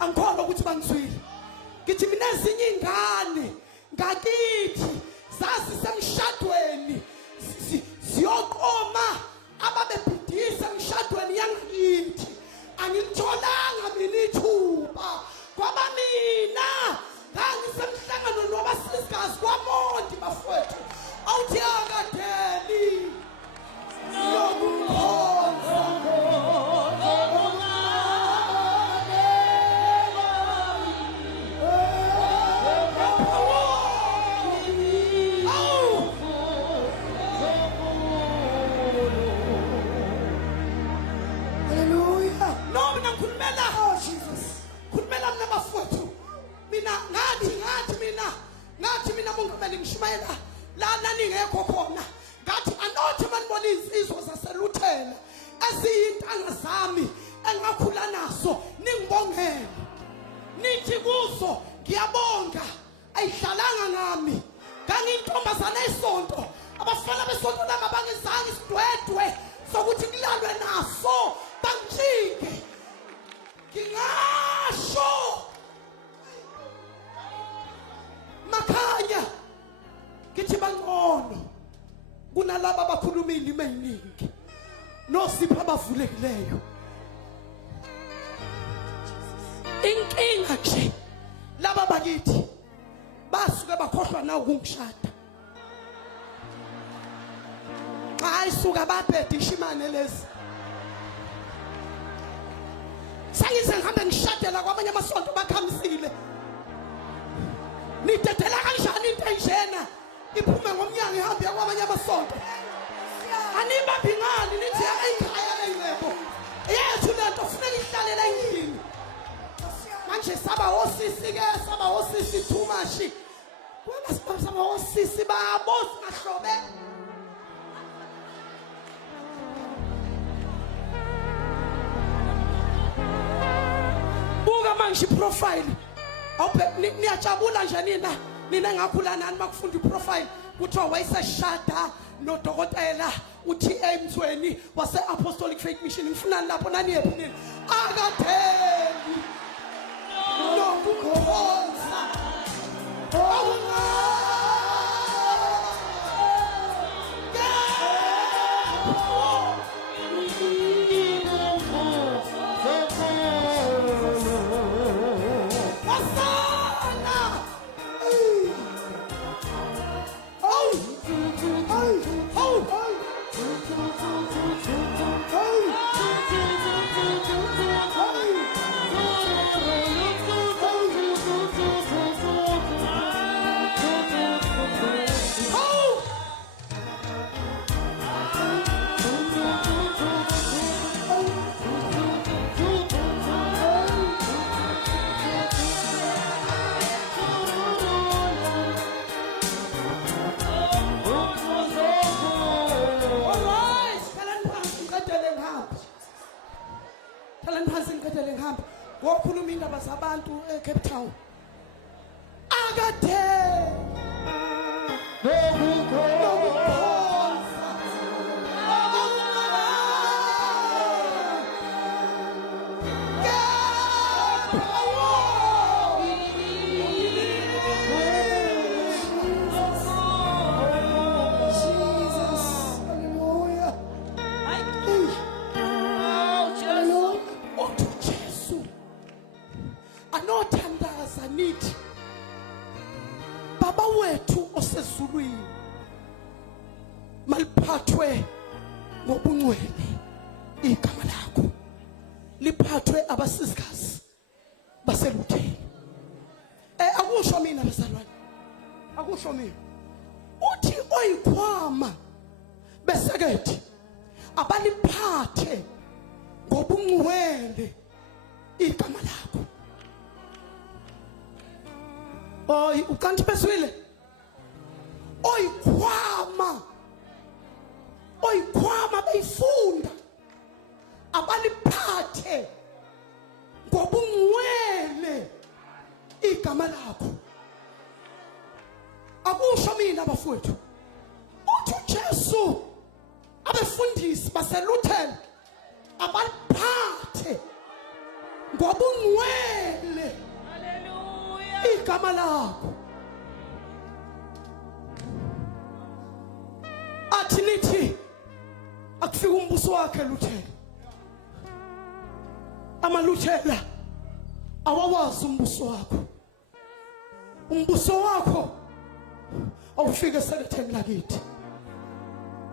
angikholwa ukuthi bangizwile ngithi mina ezinye ingane ngakithi zazisemshadweni siyokoma ababebhidisa emshadweni yangakithi angilitholanga mina ithuba ngoba mina ngangisemhlangano khulumela Oh Jesus. khulumela mina bafowethu mina ngathi mina mongameli ngishumayela la ningekho khona ngathi anothi manibona izizwe zaseluthela eziyintanga zami engakhula nazo ningibongele nithi kuzo ngiyabonga ayidlalanga ngami ngangiyintombazana esonto abafana besonto langabangizange isidwedwe sokuthi kulalwe naso bangijike ngingasho makhanya ngithi bangcono kunalabo abakhuluma indima eziningi nosipho abavulekileyo inkinga nje laba bakithi basuke bakhohlwa na ukungishada hayi suka babhedisha imane lezi sangize ngihambe ngishadela kwamanye amasonto bakhamisile nidedela kanjani into enjena iphume ngomnyango ihambe kwamanye amasonto anibambi ngani nithi ekhaya leyilebo yethu lento kufanele ihlalela endlini manje saba osisi too much kwaba saba osisi babosi mahlobe buka manje profile awuphe niyajabula nje nina ngakhula nani makufunda iprofile kuthiwa wayeseshada nodokotela uTA Mthweni wase Apostolic Faith Mission ngifuna lapho nani yephi nini akathembi nokukhonza ngokhuluma indaba zabantu eCape Town akathe nithi baba wethu osezulwini maliphathwe ngobungcwele igama lakho liphathwe abasizikazi baselutheni akusho mina bazalwane akusho mina uthi oyikhwama besekethi abaliphathe ngobungcwele igama lakho oy ukanti beswile oyikhwama beyifunda abaliphathe ngobungcwele igama lakho akusho mina bafowethu uthi uJesu abefundisi baseluthela abaliphathe ngobungcwele igama lakho athi nithi akufika umbuso wakhe luthela amaluthela awawazi umbuso wakho awufike eseketheni lakithi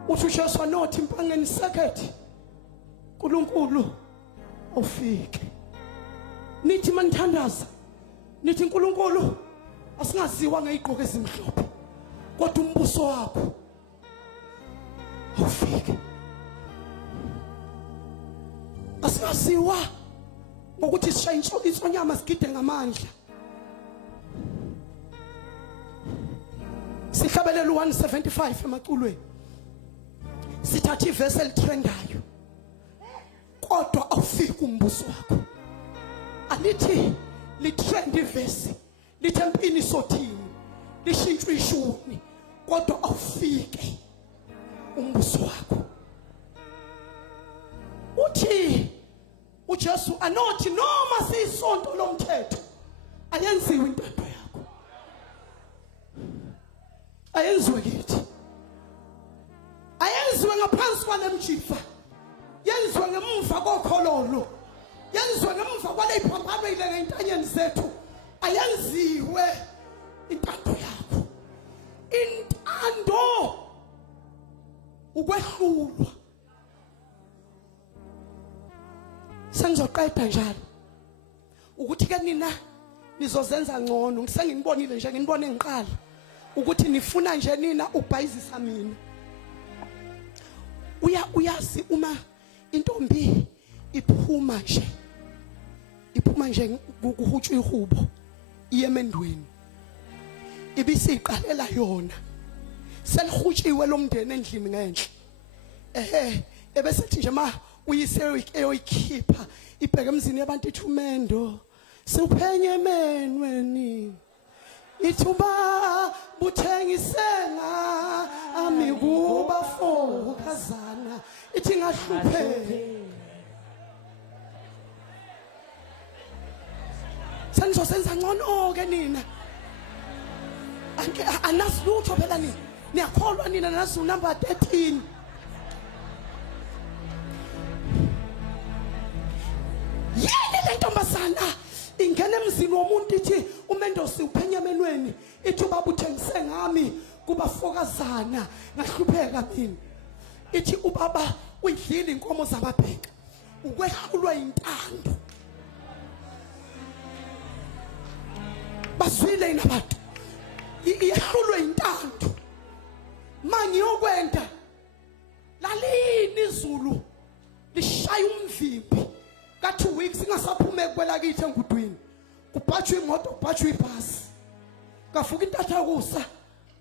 uthi uJesu anothi impangeni sekethi uNkulunkulu awufike nithi manithandaza nithi uNkulunkulu asingaziwa ngezigqoko ezimhlophe kodwa umbuso wakho awufike asingaziwa ngokuthi sishaya insonyama sigide ngamandla. Sihlabelela u175 emaculweni. Sithatha ivesi elitrendayo. Kodwa awufiki umbuso wakho. Alithi litrend ivesi. Lithi empini sothini. Lishintshwe ishumi. Kodwa awufike umbuso wakho. Uthi uJesu anothi noma siyisonto lomthetho ayenziwe intando yakho. Ayenziwe kithi. Ayenziwe ngaphansi kwalemjiva. Yenziwe ngemuva kokhololo. Yenziwe ngemuva kwaleyiphambano ile ngentanyeni zethu. Ayenziwe intando yakho. Intando ukwehlulwa. Sengizoqeda njalo. Ukuthi ke nina nizozenza ngcono. Ngisengibonile nje nginibone ngiqala. Ukuthi nifuna nje nina ubhayizisa mina. Uyazi uma intombi iphuma nje kuhutshwa ihubo iyemendweni. Ibisiqalela yona. Selihutshiwe lomndeni endlini ngenhle. Ebesethi nje ma uyise eyoyikhipha ibheke emzini yabantu ithumendo siuphenye emenweni ithuba buthengisenga amikuba fokazana ithi ngahlupheke senizosenza ngcono ke nina anasilutho phela nina niyakholwa nina nazi number 13 yini le ntombazana ingena emzini womuntu ithi umendosi uphenya emenweni ithi ubaba uthengise ngami kubafokazana ngahlupheka mina ithi ubaba uyidlile inkomo zamabheka ukwehlulwa intando baswile inabantu iyehlulwe intando mangiyokwenda lalini izulu lishaya umvimbi ka 2 weeks ingasaphume kwela kithi engudwini kubhajwe imoto kubhajwe ibhasi kafuka intatha kusa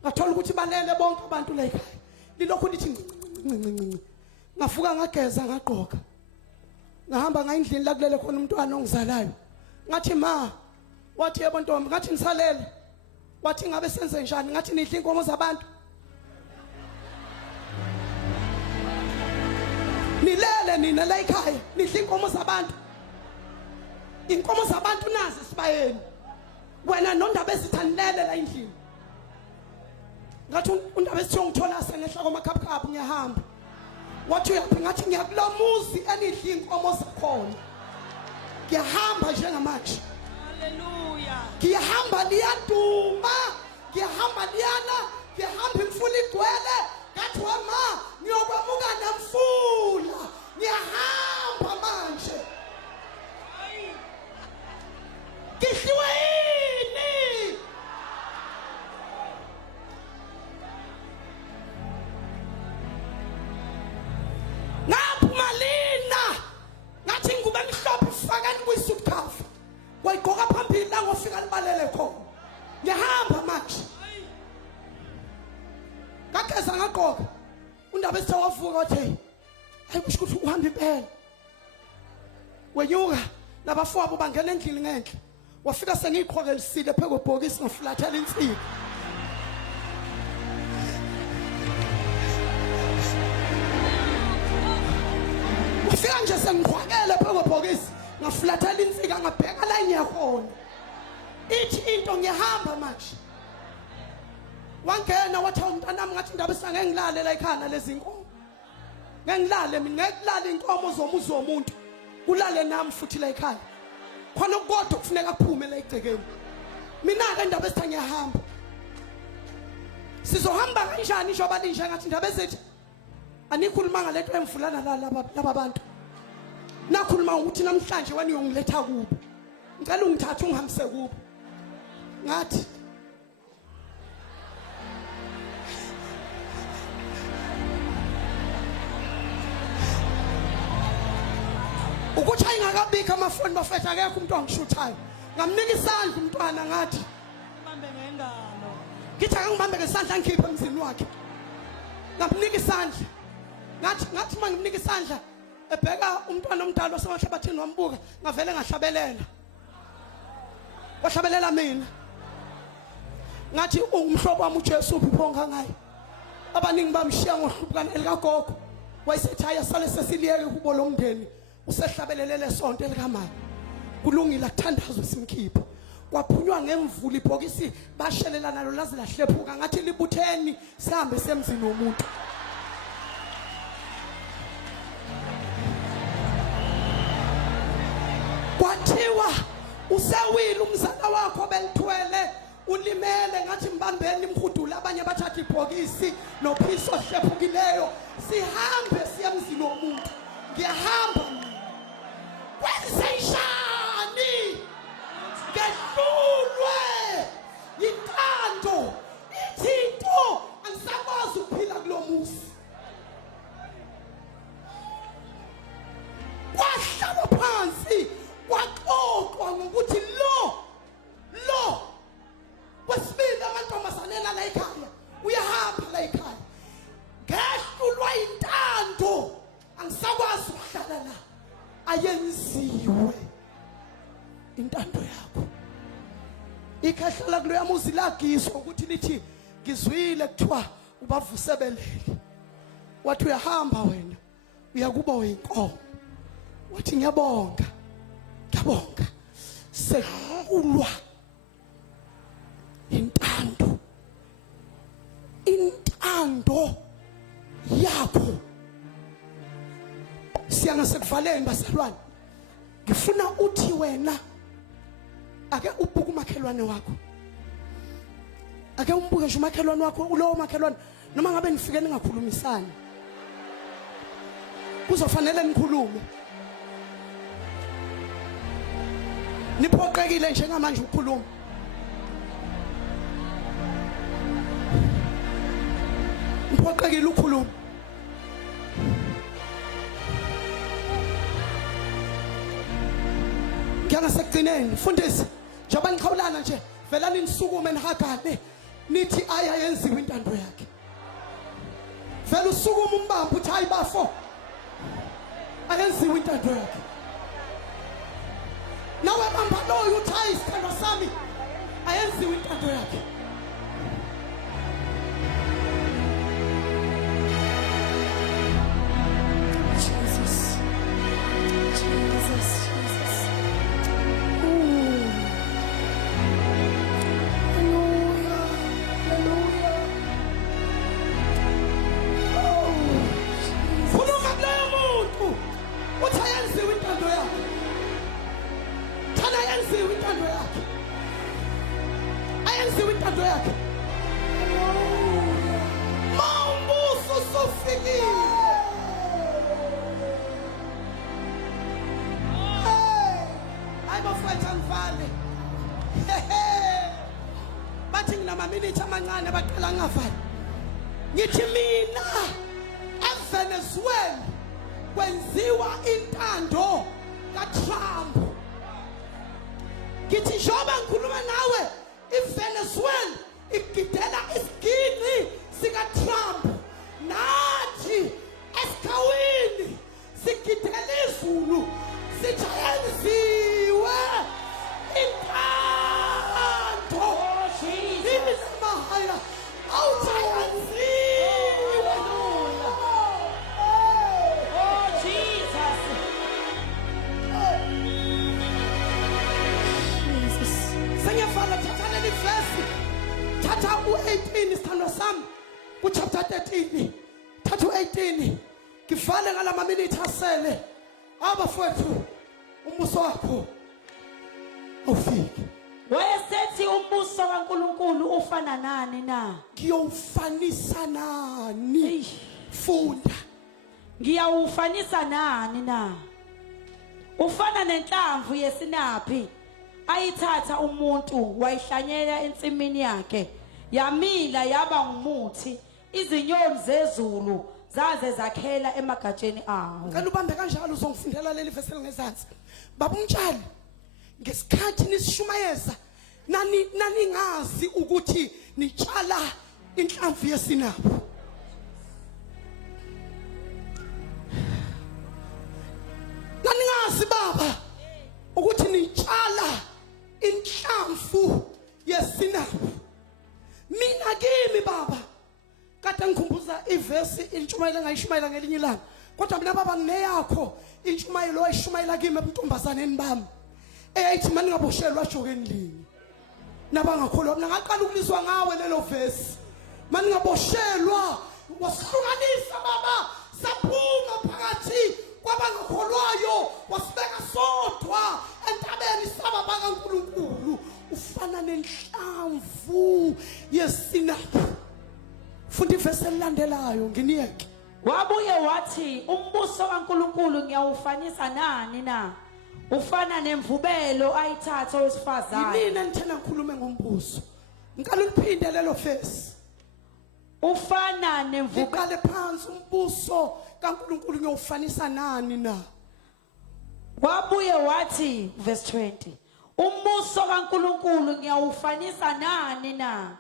ngathola ukuthi balele bonke abantu la ekhaya lilokhu lithi ngafuka ngageza ngaqoka ngahamba ngayindlini la kulele khona umntwana ongizalayo ngathi ma wathi yebo ntombi ngathi nisalele wathi ngabe senze njani ngathi nidla inkomo zabantu nilele nina la ekhaya nidla inkomo zabantu inkomo zabantu nazi sibayeni wena nondaba ezithanilele la endlini ngathi undaba esithiwa ngithola sengehla komakhaphukhaphu ngiyahamba wathi uyaphi ngathi ngiyakulamuzi enidla inkomo zakhona ngiyahamba njengamanje haleluya ngiyahamba liyaduma ngiyahamba liyana ngiyahamba imfula igcwele ngathi wama ngiyokwamuka namfula ngiyahamba manje kihliwe yini ngaphuma lina ngathi ngube mhlophe fakani kwisukhafa wayigqoka phambili la ngofika libalele khona ngiyahamba manje ngageza ngaqoka undaba esithawavuka wathi hayi kusho ukuthi uhamba impela wenyuka nabafowabo bangena endlini ngenhle wafika sengiqhokelisile pheko bhokisi ngafulathela insika wafika nje sengiqhwakele pheko bhokisi ngafulathela insika ngabheka la ngiyakhona ithi into ngiyahamba manje wangena wathi umntanami ngathi indaba esangengilale la ekhaya lezi inkomo ngengilale mina ngekulala inkomo zomuzi womuntu kulale nami futhi la ekhaya khona kodwa kufuneka kuphume la egcekeni mina ke indaba esithi ngiyahamba sizohamba kanjani njoba linje ngathi indaba ezithi anikhuluma ngalento emvulana laba bantu nakhuluma ukuthi namhlanje wena uyongiletha kubo ngicela ungithathe ungihambise kubo ngathi ukuthi ayingakabikho amafoni bafethu akekho umuntu ongishuthayo ngamnika isandla umntwana ngathi Bambe ngengalo. ngithi akangibambe ngesandla ngikhiphe emzini wakhe ngamnika isandla ngathi mangimnika isandla ebheka umntwana omdala osemahlabathini wambuka ngavele ngahlabelela wahlabelela mina ngathi umhlobo wami uJesu uphonga ngaye abaningi bamshiya ngohlubukana elikagogo wayesethaya sale sesiliyeke kubo lomndeni usehlabelelele sonto elikamama kulungile akuthandazwe simkhiphe kwaphunywa ngemvula ibhokisi bashelela nalo laze lahlephuka ngathi libutheni sihambe semzini womuntu kwathiwa usewile umzala wakho belithwele ulimele ngathi mbambeni imhudula abanye bathatha ibhokisi nophiso hlephukileyo sihambe siyemzini womuntu ngiyahamba kwenzeshani ngehlulwe yintando ithinto angisakwazi ukuphila kulomuzi kwahlala phansi kwaxoxwa ngokuthi lo wesibili amantombazaneni la ekhaya uyahamba la ekhaya ngehlulwa yintando angisakwazi ukuhlala la ayenziwe intando yakho ikhahlala kulo yamuzi lagiswa ukuthi lithi ngizwile kuthiwa ubavusebelele wathi uyahamba wena uyakuba oyinkomo wathi ngiyabonga sekulwa intando yakho siyangasekuvaleni bazalwane ngifuna uthi wena ake ubuke umakhelwane wakho ake umbuke nje umakhelwane wakho ulowo makhelwane noma ngabe nifike ningakhulumisani kuzofanele nikhulume niphoqekile njengamanje ukukhuluma niphoqekile ukukhuluma ngiyangasekugcineni mfundisi njengoba nikhawulana nje vela nisukume nihagane nithi ayayenziwe intando yakhe vela usukume umbamba uthi hayi bafo ayenziwe intando yakhe nawe bamba loyo uthi hayi isithando sami ayenziwe intando yakhe bathi nginamaminithi amancane baqala ngavali ngithi mina eVenezuela kwenziwa intando kaTrump ngithi njengoba ngikhuluma nawe iVenezuela igidela isigidi sikaTrump nathi esikhawini sigidela izulu sithi yenziwe intando izimahaya awuyenziwe Oh Jesus. sengiyavala thatha leli verse thatha u18 isithando sami ku chapter 13 thatha u18 ngivale ngalama minute asele abafowethu umbuso wakho ufike Wayesethi umbuso kaNkuluNkulu ufana nani na? ngiyowufanisa nani Eish. funda Ngiyawufanisa nani na? Ufana nenhlamvu yesinaphi ayithatha umuntu wayihlanyela ensimini yakhe yamila yaba ngumuthi izinyoni zezulu zaze zakhela emagatsheni awo. ngicela ubambe kanjalo uzongifundela leli verse elingezansi. Baba umtshali, ngesikhathi nisishumayeza nani ngazi ukuthi nitshala inhlamvu yesinapho. Nani ngazi baba ukuthi nitshala inhlamvu yesinapho. Mina kimi baba kade ngikhumbuza iverse intshumayelo engayishumayela ngelinye ilanga. Kodwa mina baba ngineyakho intshumayelo oyishumayela kimi ebuntombazaneni bami eyayithi mani ngaboshelwa jokeni linye. Nabangakholwa mina ngaqala ukuliswa ngawe lelo verse. Mani ngaboshelwa wasihlukanisa baba saphuma phakathi kwabangakholwayo wasibeka sodwa entabeni saba bakaNkulunkulu ufana nenhlamvu yesinapho. Funda iverse elilandelayo nginiyeke. Wabuye wathi umbuso kaNkulunkulu ngiyawufanisa nani na? Ufana nemvubelo ayithatha owesifazane. Yini nithena ngikhulume ngombuso. Ngicela uliphinde lelo verse. Ufana nemvubelo. Iqale phansi umbuso kaNkulunkulu ngiyawufanisa nani na? Wabuye wathi verse 20. Umbuso kaNkulunkulu ngiyawufanisa nani na?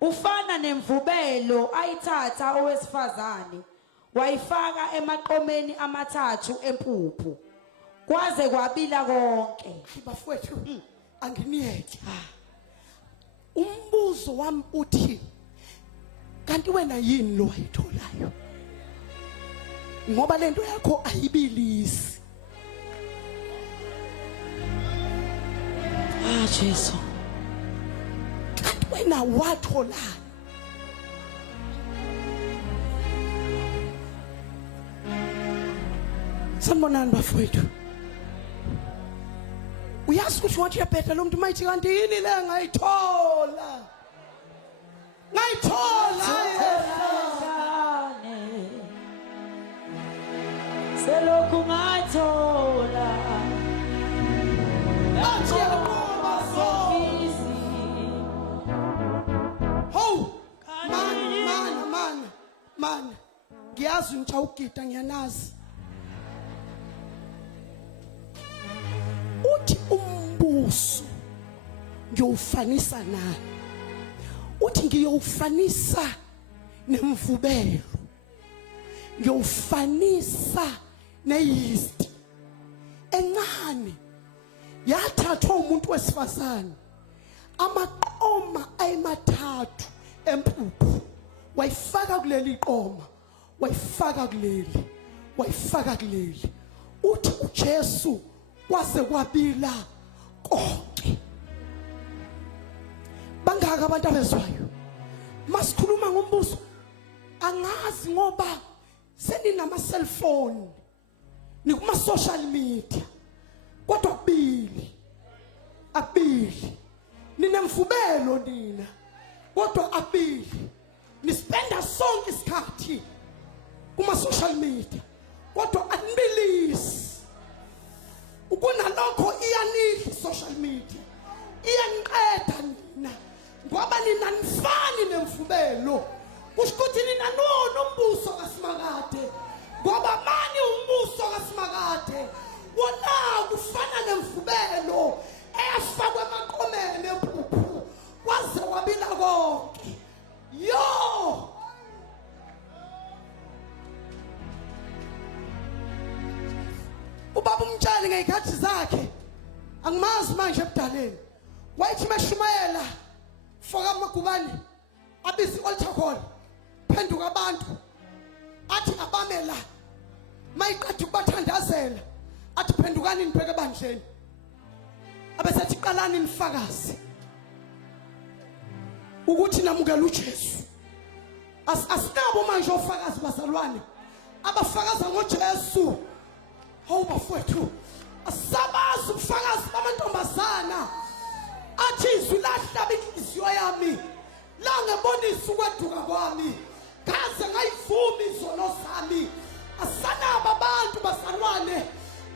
Ufana nemvubelo ayithatha owesifazane wayifaka emaqomeni amathathu empuphu kwaze kwabila konke. Bafowethu anginiyeke. Umbuzo wami uthi kanti wena yini lo wayitholayo? Ngoba lento yakho ayibilisi. Jesu. Kanti wena wathola. Sanibonani bafowethu. Uyazi ukuthi wathi uyabheda lo muntu mayithi kanti yini le ngayithola? Ngayithola. Selokhu ngathola. Athi yakuma so. Ho! Man. Ngiyazi ngitsha ugida ngiyanazi. Uthi umbuso ngiyowufanisa nani? Uthi ngiyowufanisa nemvubelo. Ngiyowufanisa neyeast encane yathathwa umuntu wesifazane amaqoma ayimathathu empuphu wayifaka kuleli qoma wayifaka kuleli uthi uJesu kwase kwabila konke. Bangaka abantu abezwayo masikhuluma ngombuso angazi ngoba seninama cellphone nikuma social media kodwa abili ninemvubelo nina kodwa abili nispenda sonke isikhathi kuma social media kodwa anibilisi. Ukunalokho iyanidla social media iyaniqeda nina ngoba nina nifani nemvubelo. Kusho ukuthi nina nombuso kaSimakade ngoba mani umbuso kaSimakade wona kufana nemvubelo efakwe emaqomeni empuphu kwaze wabila konke. Yo ubaba umtshali ngeyikhathi zakhe angimazi manje ebudaleni wayithi meshumayela foka amagubane abizi altar call phenduka abantu athi abamela mayiqeda ukubathandazela athi phendukani nibheke ebandleni abesethi qalani nifakazi ukuthi namukela uJesu. Asinabo manje ofakazi bazalwane abafakaza ngoJesu. Hawu bafowethu asabazi ubufakazi bamantombazana athi izwi lahlaba inhliziyo yami la ngebonisa ukweduka kwami kaze ngayivuma izono zami. Asanabo abantu bazalwane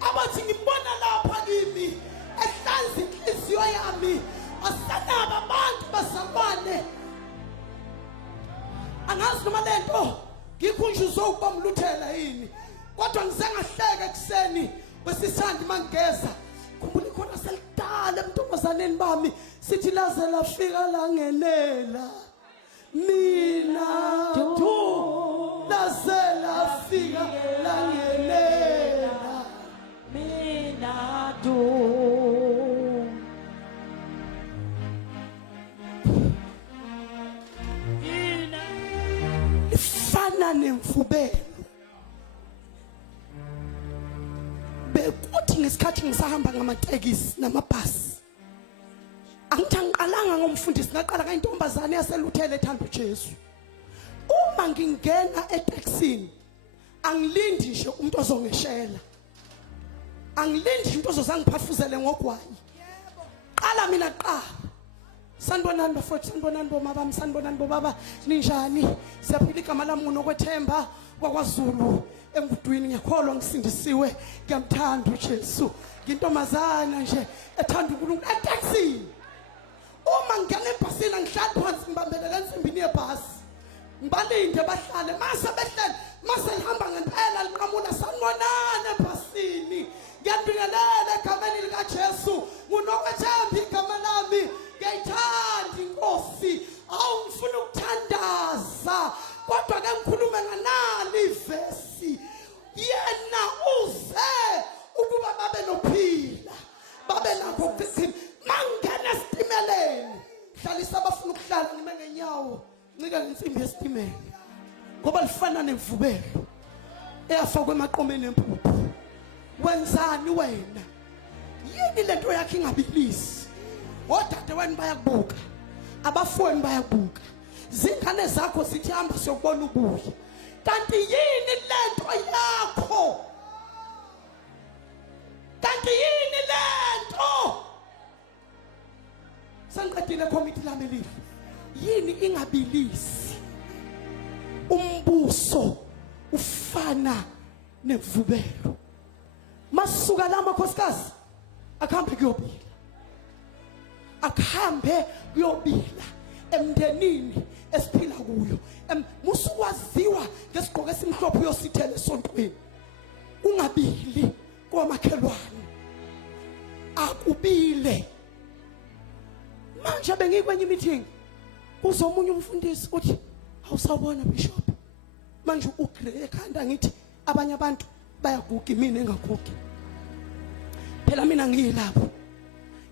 abathi ngibona lapha kimi ehlanza inhliziyo yami. Asanabo abantu bazalwane angazi noma lento ngikhunjuzwa ukuba umluthela yini kodwa ngizengahleka ekseni wesisandi mangeza khumbula ikhona selidala emntombazaneni bami sithi laze lafika langenela mina du laze lafika langenela mina do ifana nemfubelo bekuthi ngesikhathi ngisahamba ngamatekisi namabhasi angithangiqalanga ngomfundisi ngaqala ngayintombazane yaseluthele ethanda uJesu uma ngingena eTexini angilindi nje umuntu ozongeshela angilindi umuntu ozozangiphafuzele ngogwayi qala mina qala sanibonani bafowethu sanibonani bomama sanibonani bobaba ninjani siyaphila igama lami unokwethemba kwaKwaZulu engudwini ngiyakholwa ngisindisiwe ngiyamthanda uJesu ngintombazana nje ethanda uNkulunkulu eTexini uma ngingena ebhasini ngihlala phansi ngibambelele ensimbini yebhasi ngibalinde bahlale mase behlele mase lihamba ngempela liqhamuka sanibonani ebhasini ngiyabingelela egameni likaJesu ngunokwethemba igama lami ngiyayithanda inkosi awungifuna ukuthandaza kodwa ke ngikhulume nganali ivesi yena uze ukuba babe nophila babe nakho ukuthini mangena esitimeleni hlalisa abafuna ukuhlala ngime ngenyawo ncika ngensimbi yesitimela ngoba lifana nemvubelo eyafakwa emaqomeni empuphu wenzani wena yini lento yakhe ingabilisi odade wena bayakubuka abafweni bayakubuka zingane zakho zithi hamba siyobona ubuye kanti yini lento yakho kanti yini lento sangiqedile committee lami lihle yini ingabilisi umbuso ufana nemvubelo masuka la makhosikazi akuhambe kuyobila akuhambe kuyobila emndenini esiphila kuyo musukwaziwa ngesigqoko esimhlophe uyosithela esontweni ungabili komakhelwane akubile manje bengikwenye meeting kuzomunye umfundisi uthi awusawubona bishop manje ugrey ekhanda ngithi abanye abantu bayaguga mina engagugi phela mina ngiyilapho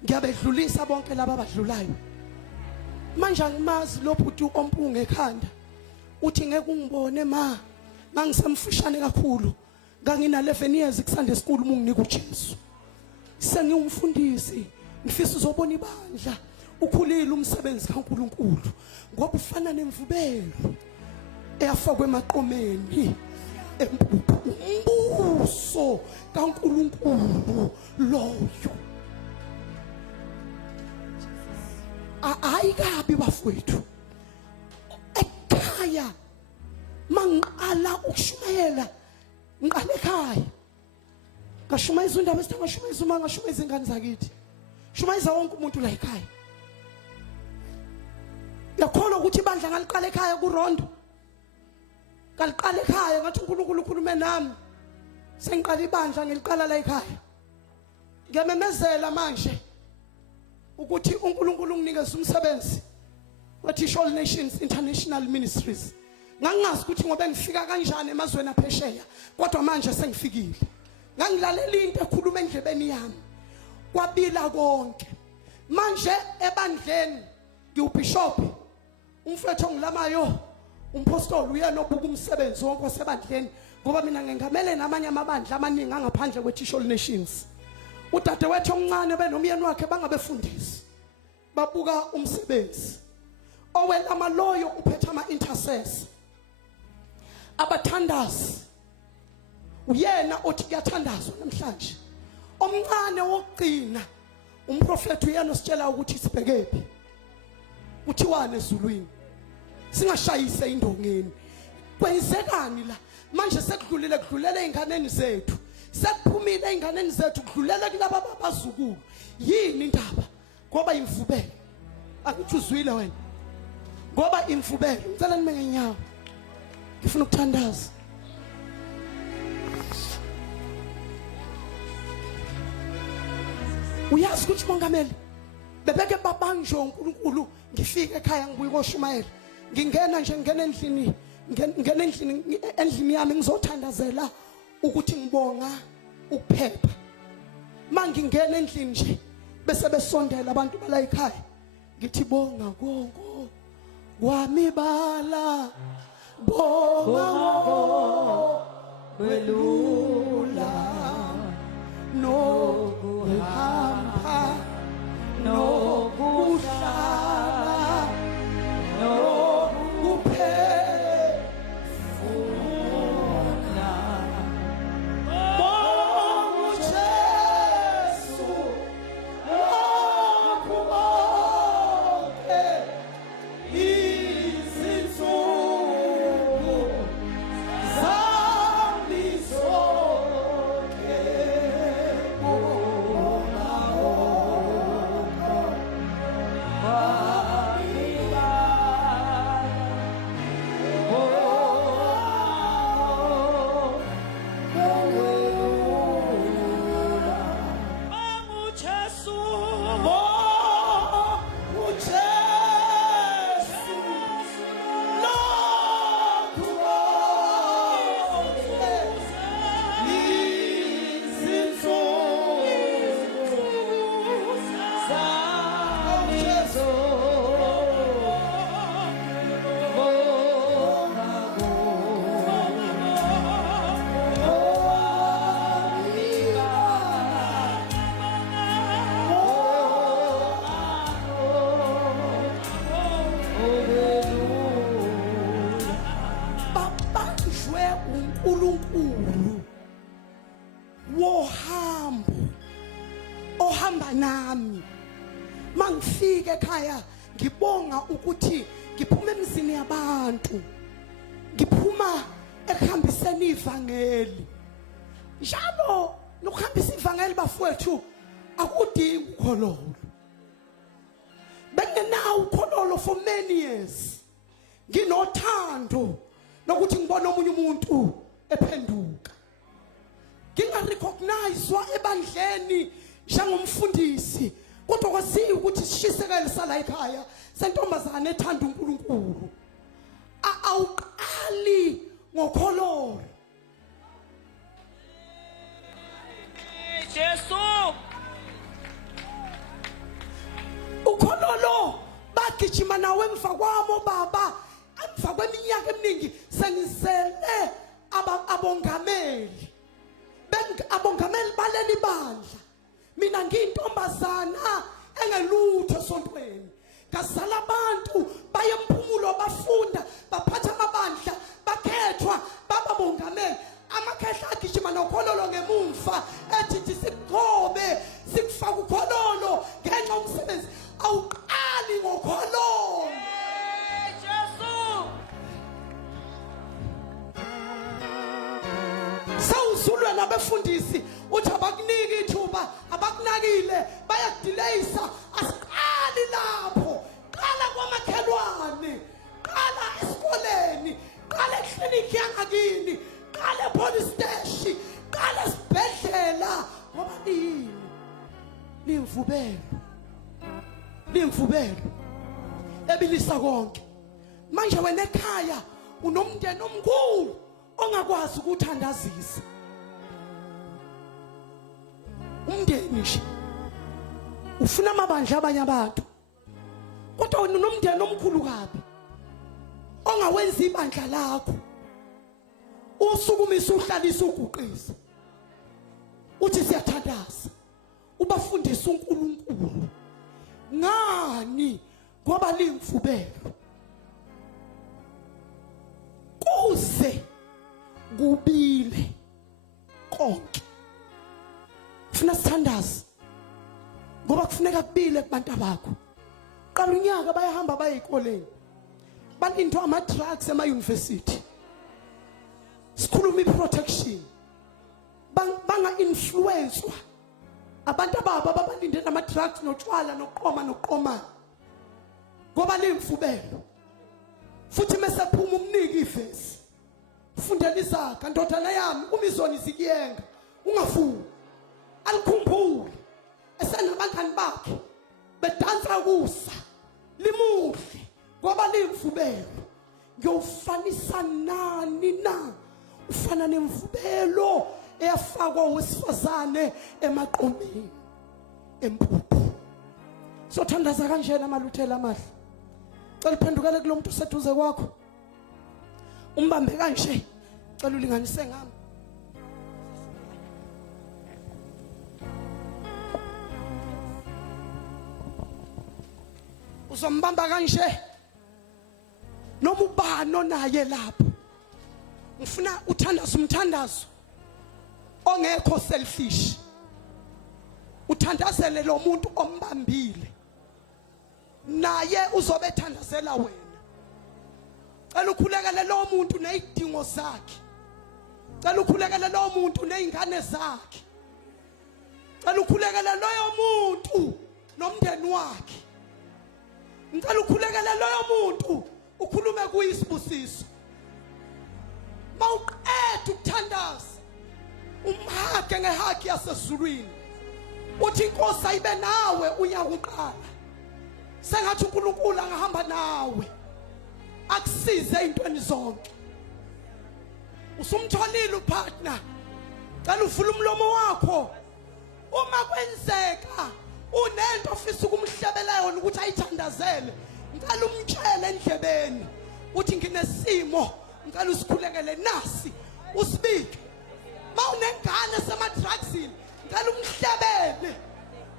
ngiyabedlulisa bonke laba abadlulayo manje angimazi lo bhuti ompunge ekhanda uthi ngeke ungibone mangisemfushane kakhulu ngangina 11 years kusande school munginika uJesu sengiyumfundisi ngifisa uzobona ibandla ukhulile umsebenzi kaNkuluNkulu ngoba ufana nemvubelo eyafakwa emaqomeni empuphu umbuso kaNkuluNkulu loyo ayikabi bafowethu ekhaya mangiqala ukushumayela ngiqala ekhaya ngashumayisa indaba esithangashumayisa uma ngashumayisa ingane zakithi shumayisa wonke umuntu la ekhaya yakholwa ukuthi ibandla ngaliqala ekhaya kuRondo ngaliqala ekhaya ngathi uNkulunkulu ukhulume nami sengiqala ibandla ngiliqala la ekhaya ngiyamemezela manje ukuthi uNkulunkulu unginikeza umsebenzi weTish All Nations International Ministries ngangazi ukuthi ngobe ngifika kanjani emazweni aphesheya kodwa manje sengifikile ngangilalela into ekhuluma endlebeni yami kwabila konke manje ebandleni ngiubishop umfethu ongilamayo umpostoli uyena obuka umsebenzi wonke wasebandleni ngoba mina ngengamele namanye amabandla amaningi angaphandle kweTish All Nations udadewethu omncane benomyeni wakhe bangabefundisi babuka umsebenzi owela amaloyo uphethe ama-intercessor abathandazi uyena othi kuyathandazwa namhlanje omncane wokugcina umprofeti uyena ositshela ukuthi sibhekephi kuthiwane ezulwini singashayise indongeni kwenzekani la manje sekudlulele einganeni zethu sekuphumile einganeni zethu kudlulele kulaba babazukulu yini indaba ngoba imvubelo akuthuzwile wena ngoba imvubelo ngicela nime ngenyawo ngifuna ukuthandaza Uyazi ukuthi mongameli bebeke babanjwe uNkulunkulu ngifike ekhaya ngibuye koShumayela ngingena nje ngene endlini yami ngizothandazela ukuthi ngibonga ukuphepha mangingena endlini nje bese besondela abantu bala ekhaya ngithi bonga konke kwami bala bonga welula no kuhamba no kuhlala no kuphefumula bonga Jesu lokhu konke izinsuku zami zonke uNkulunkulu wohambo ohamba nami mangifike ekhaya ngibonga ukuthi ngiphuma emizini yabantu ngiphuma ekuhambiseni ivangeli njalo nokuhambisa ivangeli bafowethu akudingi ukhololo bengenawo ukhololo for many years nginothando nokuthi ngibone omunye umuntu ephenduka ngingarecognizewa ebandleni njengomfundisi kodwa kwaziwa ukuthi sishisekele sala ekhaya sentombazane ethanda uNkulunkulu awuqali ngokhololo Jesu ukhololo bagijima nawe emva kwami baba emva kweminyaka eminingi sengizele abongameli abongameli baleli bandla mina ngiyintombazana engelutho esontweni ngazala abantu baye emphumulo bafunda baphatha amabandla bakhethwa bababongameli amakhehla agijima nokhololo ngemumva ethi sikhobe sikufaka ukhololo ngenxa umsebenzi awuqali ngokhololo sawuzulwa nabefundisi uthi abakuniki ithuba abakunakile bayakudelayisa asiqali lapho qala kwamakhelwane qala esikoleni qala eklinikhi yangakini qala police station qala esibhedlela ngoba limvubelo ebilisa konke manje wena ekhaya unomndeni omkhulu ongakwazi ukuthandazisa umndeni nje ufuna amabandla abanye abantu kodwa wena unomndeni omkhulu kabi ongawenza ibandla lakho usukumisa uhlalisa uguqisa uthi siyathandaza ubafundisa uNkulunkulu ngani ngoba limvubelo kuze kubile konke ufuna sithandaza ngoba kufuneka kubile kubantu bakho qala unyaka bayahamba baye ezikoleni balindwa ama drugs ema university sikhuluma iprotection banga influencewa abantu ababa babalinde nama drugs notshwala noqoma ngoba limvubelo futhi mesephuma umniki ivesi fundela izakha ndodana yami umizoni zikiyenga ungafuki alikhumbule esenabangani bakhe bedansa kusa limuhle ngoba limvubelo. Ngiyufanisa nani na? Ufana nemvubelo eyafakwa owesifazane emaqomeni empuphu. Sothandaza kanjena amaluthela amahle. Cela uphendukele kulomuntu oseduze kwakho. Umbambe kanje. Cela ulinganise ngami. Uzombamba kanje. Noma ubani onaye lapho. Ngifuna uthandaza umthandazo ongekho selfish. Uthandazele lo muntu ombambile. Naye uzobe ethandazela wena. Cela ukhulekele lo muntu nezidingo zakhe. Cela ukhulekele lo muntu nezingane zakhe. Cela ukhulekele loyo muntu nomndeni wakhe. Ngicela ukhulekele loyo muntu ukhulume kuyisibusiso. Mawuqeda ukuthandaza umhage ngehaki yasezulwini. Uthi inkosi ayibe nawe unyaka uqala. Sengathi uNkulunkulu angahamba nawe akusize ezintweni zonke. Usumtholile upartner. Cela uvule umlomo wakho. Uma kwenzeka unento ofisa ukumhlebela yona ukuthi ayithandazele, ngicela umtshele endlebeni uthi nginesimo, ngicela usikhulekele nasi usibike. Mawunengane semadrugsini, ngicela umhlebele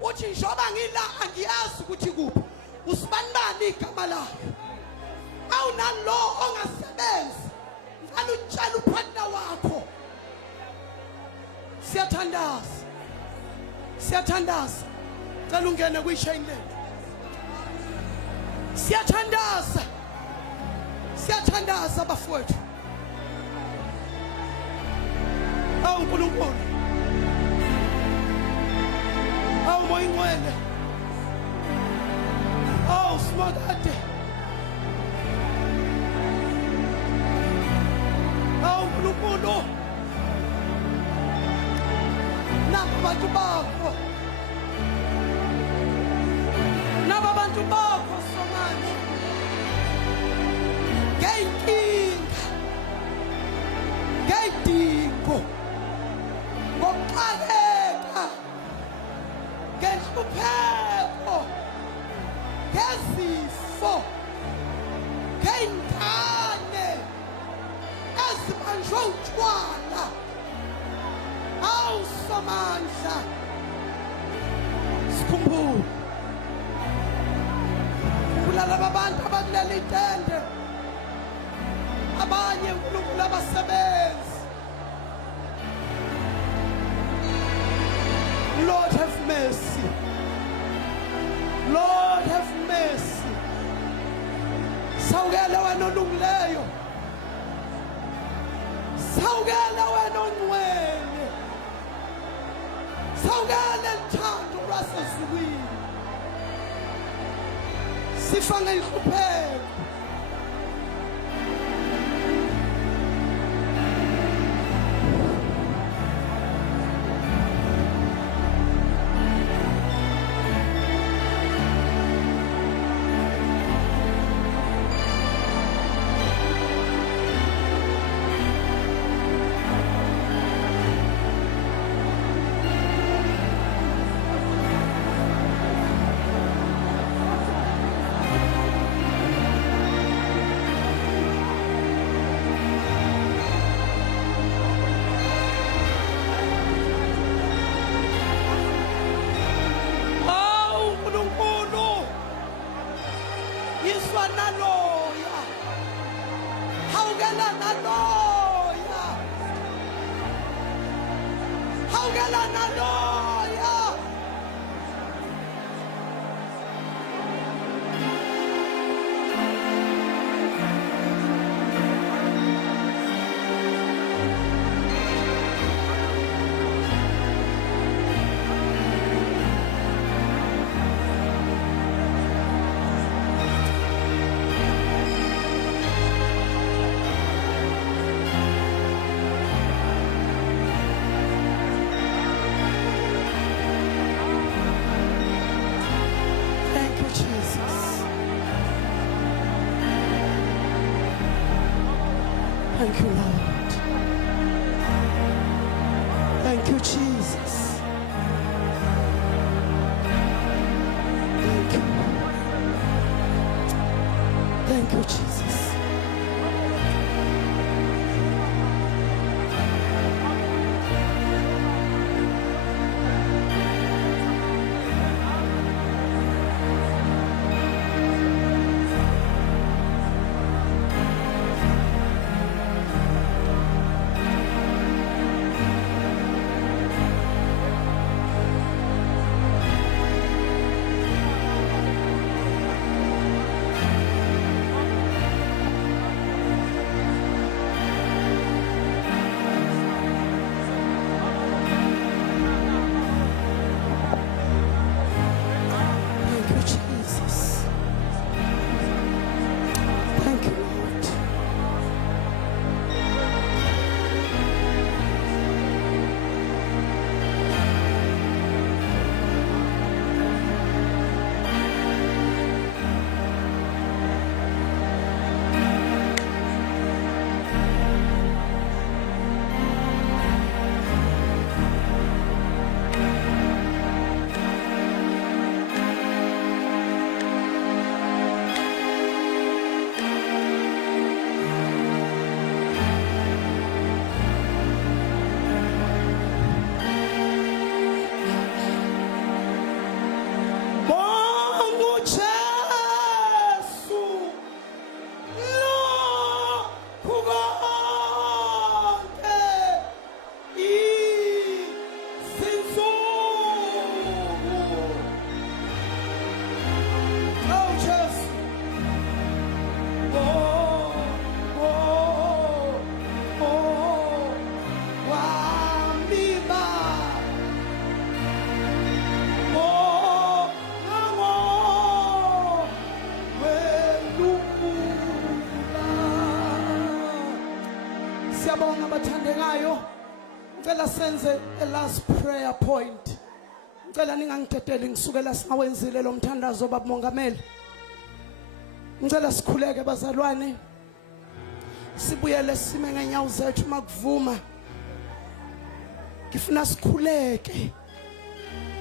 uthi njoba ngila angiyazi ukuthi kuphi usibanibani igama lakhe. Awunalo ongasebenzi, ngicela utshele upartner wakho. Siyathandaza, siyathandaza. Cela ungene kwi-chain lane. Siyathandaza, siyathandaza bafowethu. Awu uNkulunkulu, awu moya ingcwele, awu simakade, awu uNkulunkulu, nabo abantu bakho, nabo abantu bakho somanje ngeyinkinga, ngeyidingo, ngokuxakeka, ngenhlupheko, ngezifo, ngeyingane ezibanjwe utshwala. Awu somandla, sikhumbule laba abantu abakuleli itende, abanye uNkulunkulu abasebenzi. Lord have mercy, Lord have mercy. Sawukela wena olungileyo, sawukela wena ongcwele, sawukela lithando lwasezulwini. Sifanga ihlupheko, Thank you, Jesus. Thank you, Lord. Thank you, Jesus. Thank you. Thank you, Jesus. Thank you, Jesus. Thank you, Lord. Bongo Jesu, lo kukonke izinsuku. Oh Jesu, oh, oh, oh, wamiba. Siyabonga abathandekayo. Ngicela senze a last prayer point. Ngicela ningangidedeli ngisukela singawenzile lo mthandazo baba mongameli. Ngicela sikhuleke bazalwane. Sibuyele sime ngenyawo zethu makuvuma. Ngifuna sikhuleke.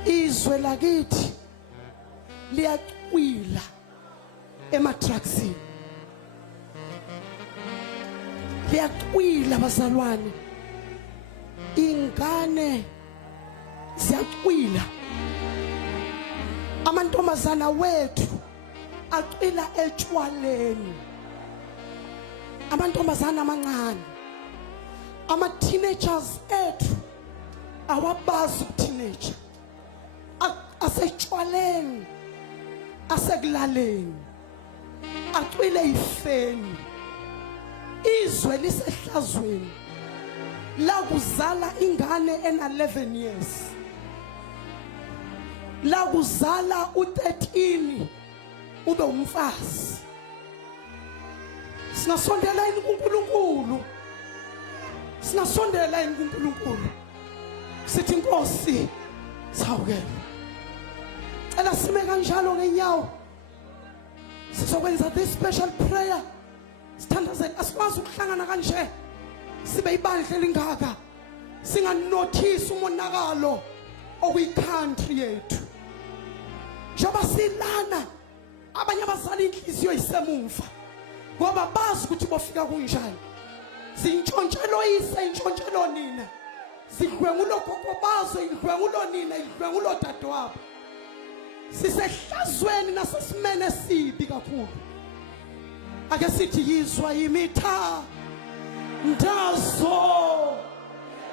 Izwe lakithi liyaqwila emadragsini. Liyaqwila bazalwane. Ingane ziyaqwila. Amantombazana wethu aqwila etshwaleni. Amantombazana amancane. Ama teenagers ethu awabazi ubuteenager. Asetshwaleni, asekulaleni, acwile ifeni. Izwe lisehlazweni la kuzala ingane ena 11 years, la kuzala u13 ube umfazi. Singasondela yini kuNkulunkulu? Singasondela yini kuNkulunkulu? Sithi Nkosi sawukela. Ela sime kanjalo ngenyawo. Sizokwenza this special prayer. Sithandazela asikwazi ukuhlangana kanje. Sibe ibandla elingaka. Singanotice umonakalo okuyi-country yethu. Njoba silana abanye abazali inhliziyo isemumva. Ngoba bazi ukuthi bofika kunjani. Sintshontshelo yise, intshontshelelo nina. Sidlwengulo gogo bazo, idlwengulo nina, idlwengulo dadewabo. Sisehlazweni nasesimene esibi kakhulu. Ake sithi yizwa imitha ndazo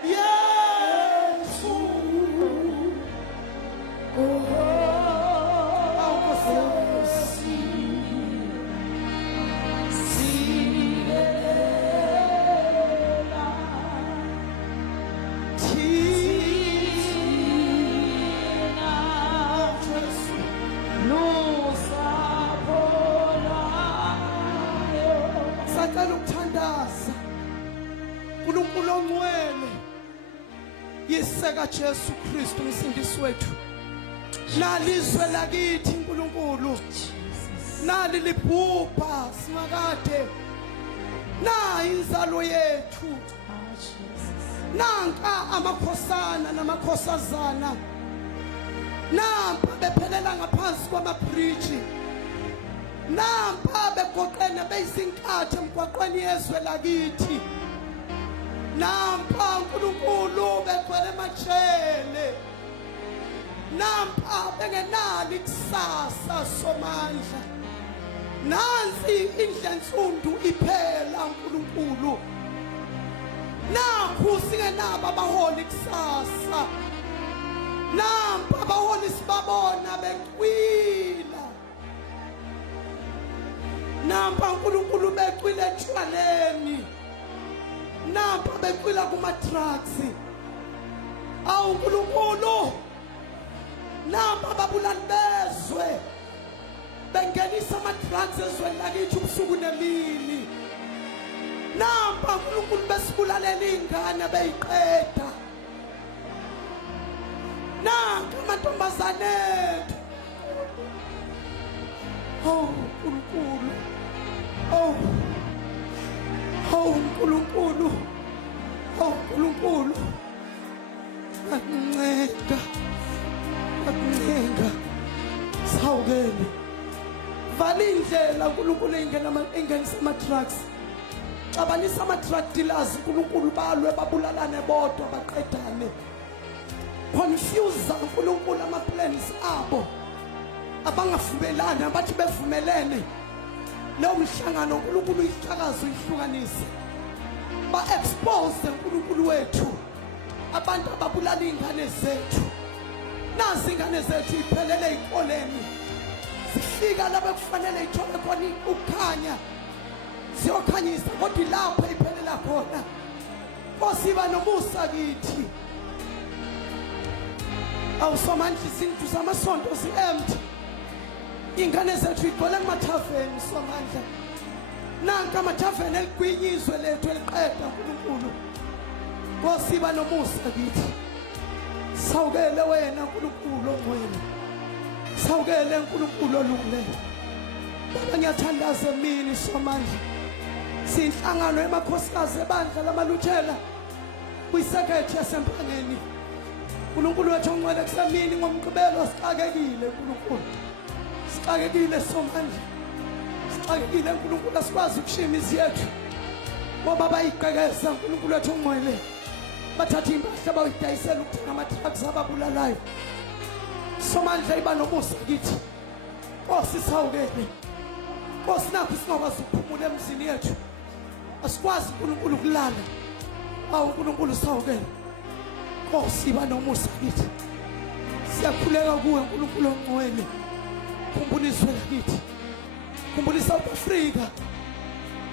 Yesu. uNkulunkulu ongcwele yiseka Jesu Kristu umsindisi wethu nalizwe lakithi uNkulunkulu nkulunkulu nali liphupha simakade na inzalo yethu nanka amakhosana namakhosazana nampa bephelela ngaphansi kwamabridge nampa begoqene beyizinkathe emgwaqweni yezwe lakithi nampa uNkulunkulu begcwele emajele nampa bengenali kusasa somandla nansi indlensundu iphela uNkulunkulu nakhu singenaba abaholi kusasa nampa abaholi sibabona becwila nampa uNkulunkulu becwila etshwaleni nampa becwila kuma-drugs awu uNkulunkulu nampa ababulali bezwe bengenisa ama-drugs ezweni lakithi ubusuku nemini nampa uNkulunkulu besibulalela iy'ngane beyiqeda nanka amantombazane ethu oh uNkulunkulu oh uNkulunkulu oh uNkulunkulu akunceda sawukele vala indlela uNkulunkulu engenisa ama-drugs xabanisa ama-drug dealers uNkulunkulu balwe babulalane bodwa baqedane confuse uNkulunkulu ama-plans abo abangavumelani abathi bevumelene leyo mhlangano uNkulunkulu ihlakazo ihlukanise ba-expose uNkulunkulu wethu abantu ababulala iy'ngane zethu nazi iy'ngane zethu iphelele ey'koleni zifika lapho kufanele ithole khona ukukhanya siyokhanyisa kodwa ilapho iphelela khona kosiba nomusa kithi awusomandla izindlu zamasonto zi-empty iy'ngane zethu igcwele kumathaveni somandla nanka amathaveni eligwinyizwe lethu eliqeda uNkulunkulu kosiba nomusa kithi sawukele wena uNkulunkulu ongcwele sawukele uNkulunkulu olungileyo baba ngiyathandaza emini somandla siyinhlangano yamakhosikazi ebandla lamaluthela kwisekethe yasempangeni uNkulunkulu wethu ongcwele kusemini ngomgqibelo sixakekile uNkulunkulu sixakekile somandla sixakekile uNkulunkulu asikwazi ukushima imizi yethu ngoba bayiqhekeza uNkulunkulu wethu ongcwele bathatha impahla bayidayisela ukuthenga ama-drugs ababulalayo somandla iba nomusa kithi Nkosi sawukele Nkosi nakho singakwazi ukuphumula emzini yethu asikwazi uNkulunkulu kulala awu uNkulunkulu sawukele Nkosi iba nomusa kithi siyakhuleka kuwe uNkulunkulu ongcwele khumbula izwe lakithi khumbula iSouth Africa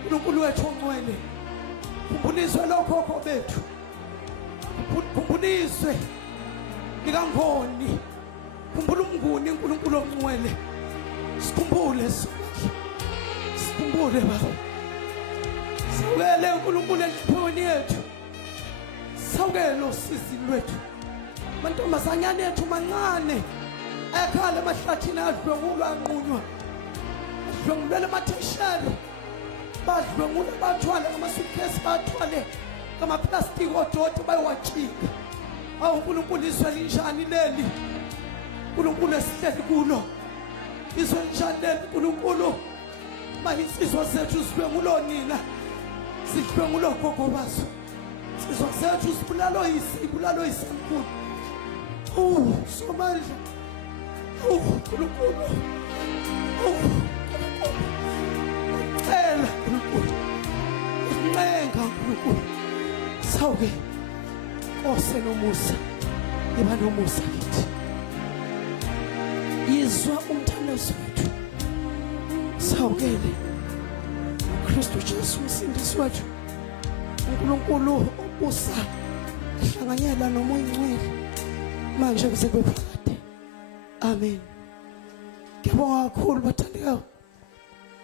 uNkulunkulu wethu ongcwele khumbula izwe lokhokho bethu khumbula izwe likangoni khumbula umnguni uNkulunkulu ongcwele sikhumbule sikhumbule baba sawukele uNkulunkulu enhliphiyweni yethu sawukele usizi lwethu mantombazanyane ethu mancane ayakhala emahlathini adlwengulwa anqunywa adlwengulele emathesheli badlwengula bathwale ngama-suitcase bathwale ngamaplastiki odoti bayowajika awu uNkulunkulu izwe linjani leli uNkulunkulu esihleli kulo izwe linjani leli uNkulunkulu mayinsizwa zethu zidlwengulwa nina zidlwengulwa gogo bazo insizwa zethu zibulalwa yisemkhulu somandla uNkulunkulu cela uNkulunkulu incenga uNkulunkulu sawuke Nkosi nomusa iba nomusa kithi yizwa umthandazo wethu sawukele uKristu Jesu umsindisi wethu uNkulunkulu obusa hlanganyela nomoya ongcwele manje kuze kube phakade amen ngiyabonga kakhulu bathandekayo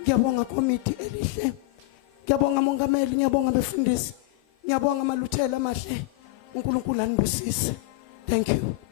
ngiyabonga komiti elihle ngiyabonga mongameli ngiyabonga befundisi ngiyabonga amaluthela amahle uNkulunkulu anibusise thank you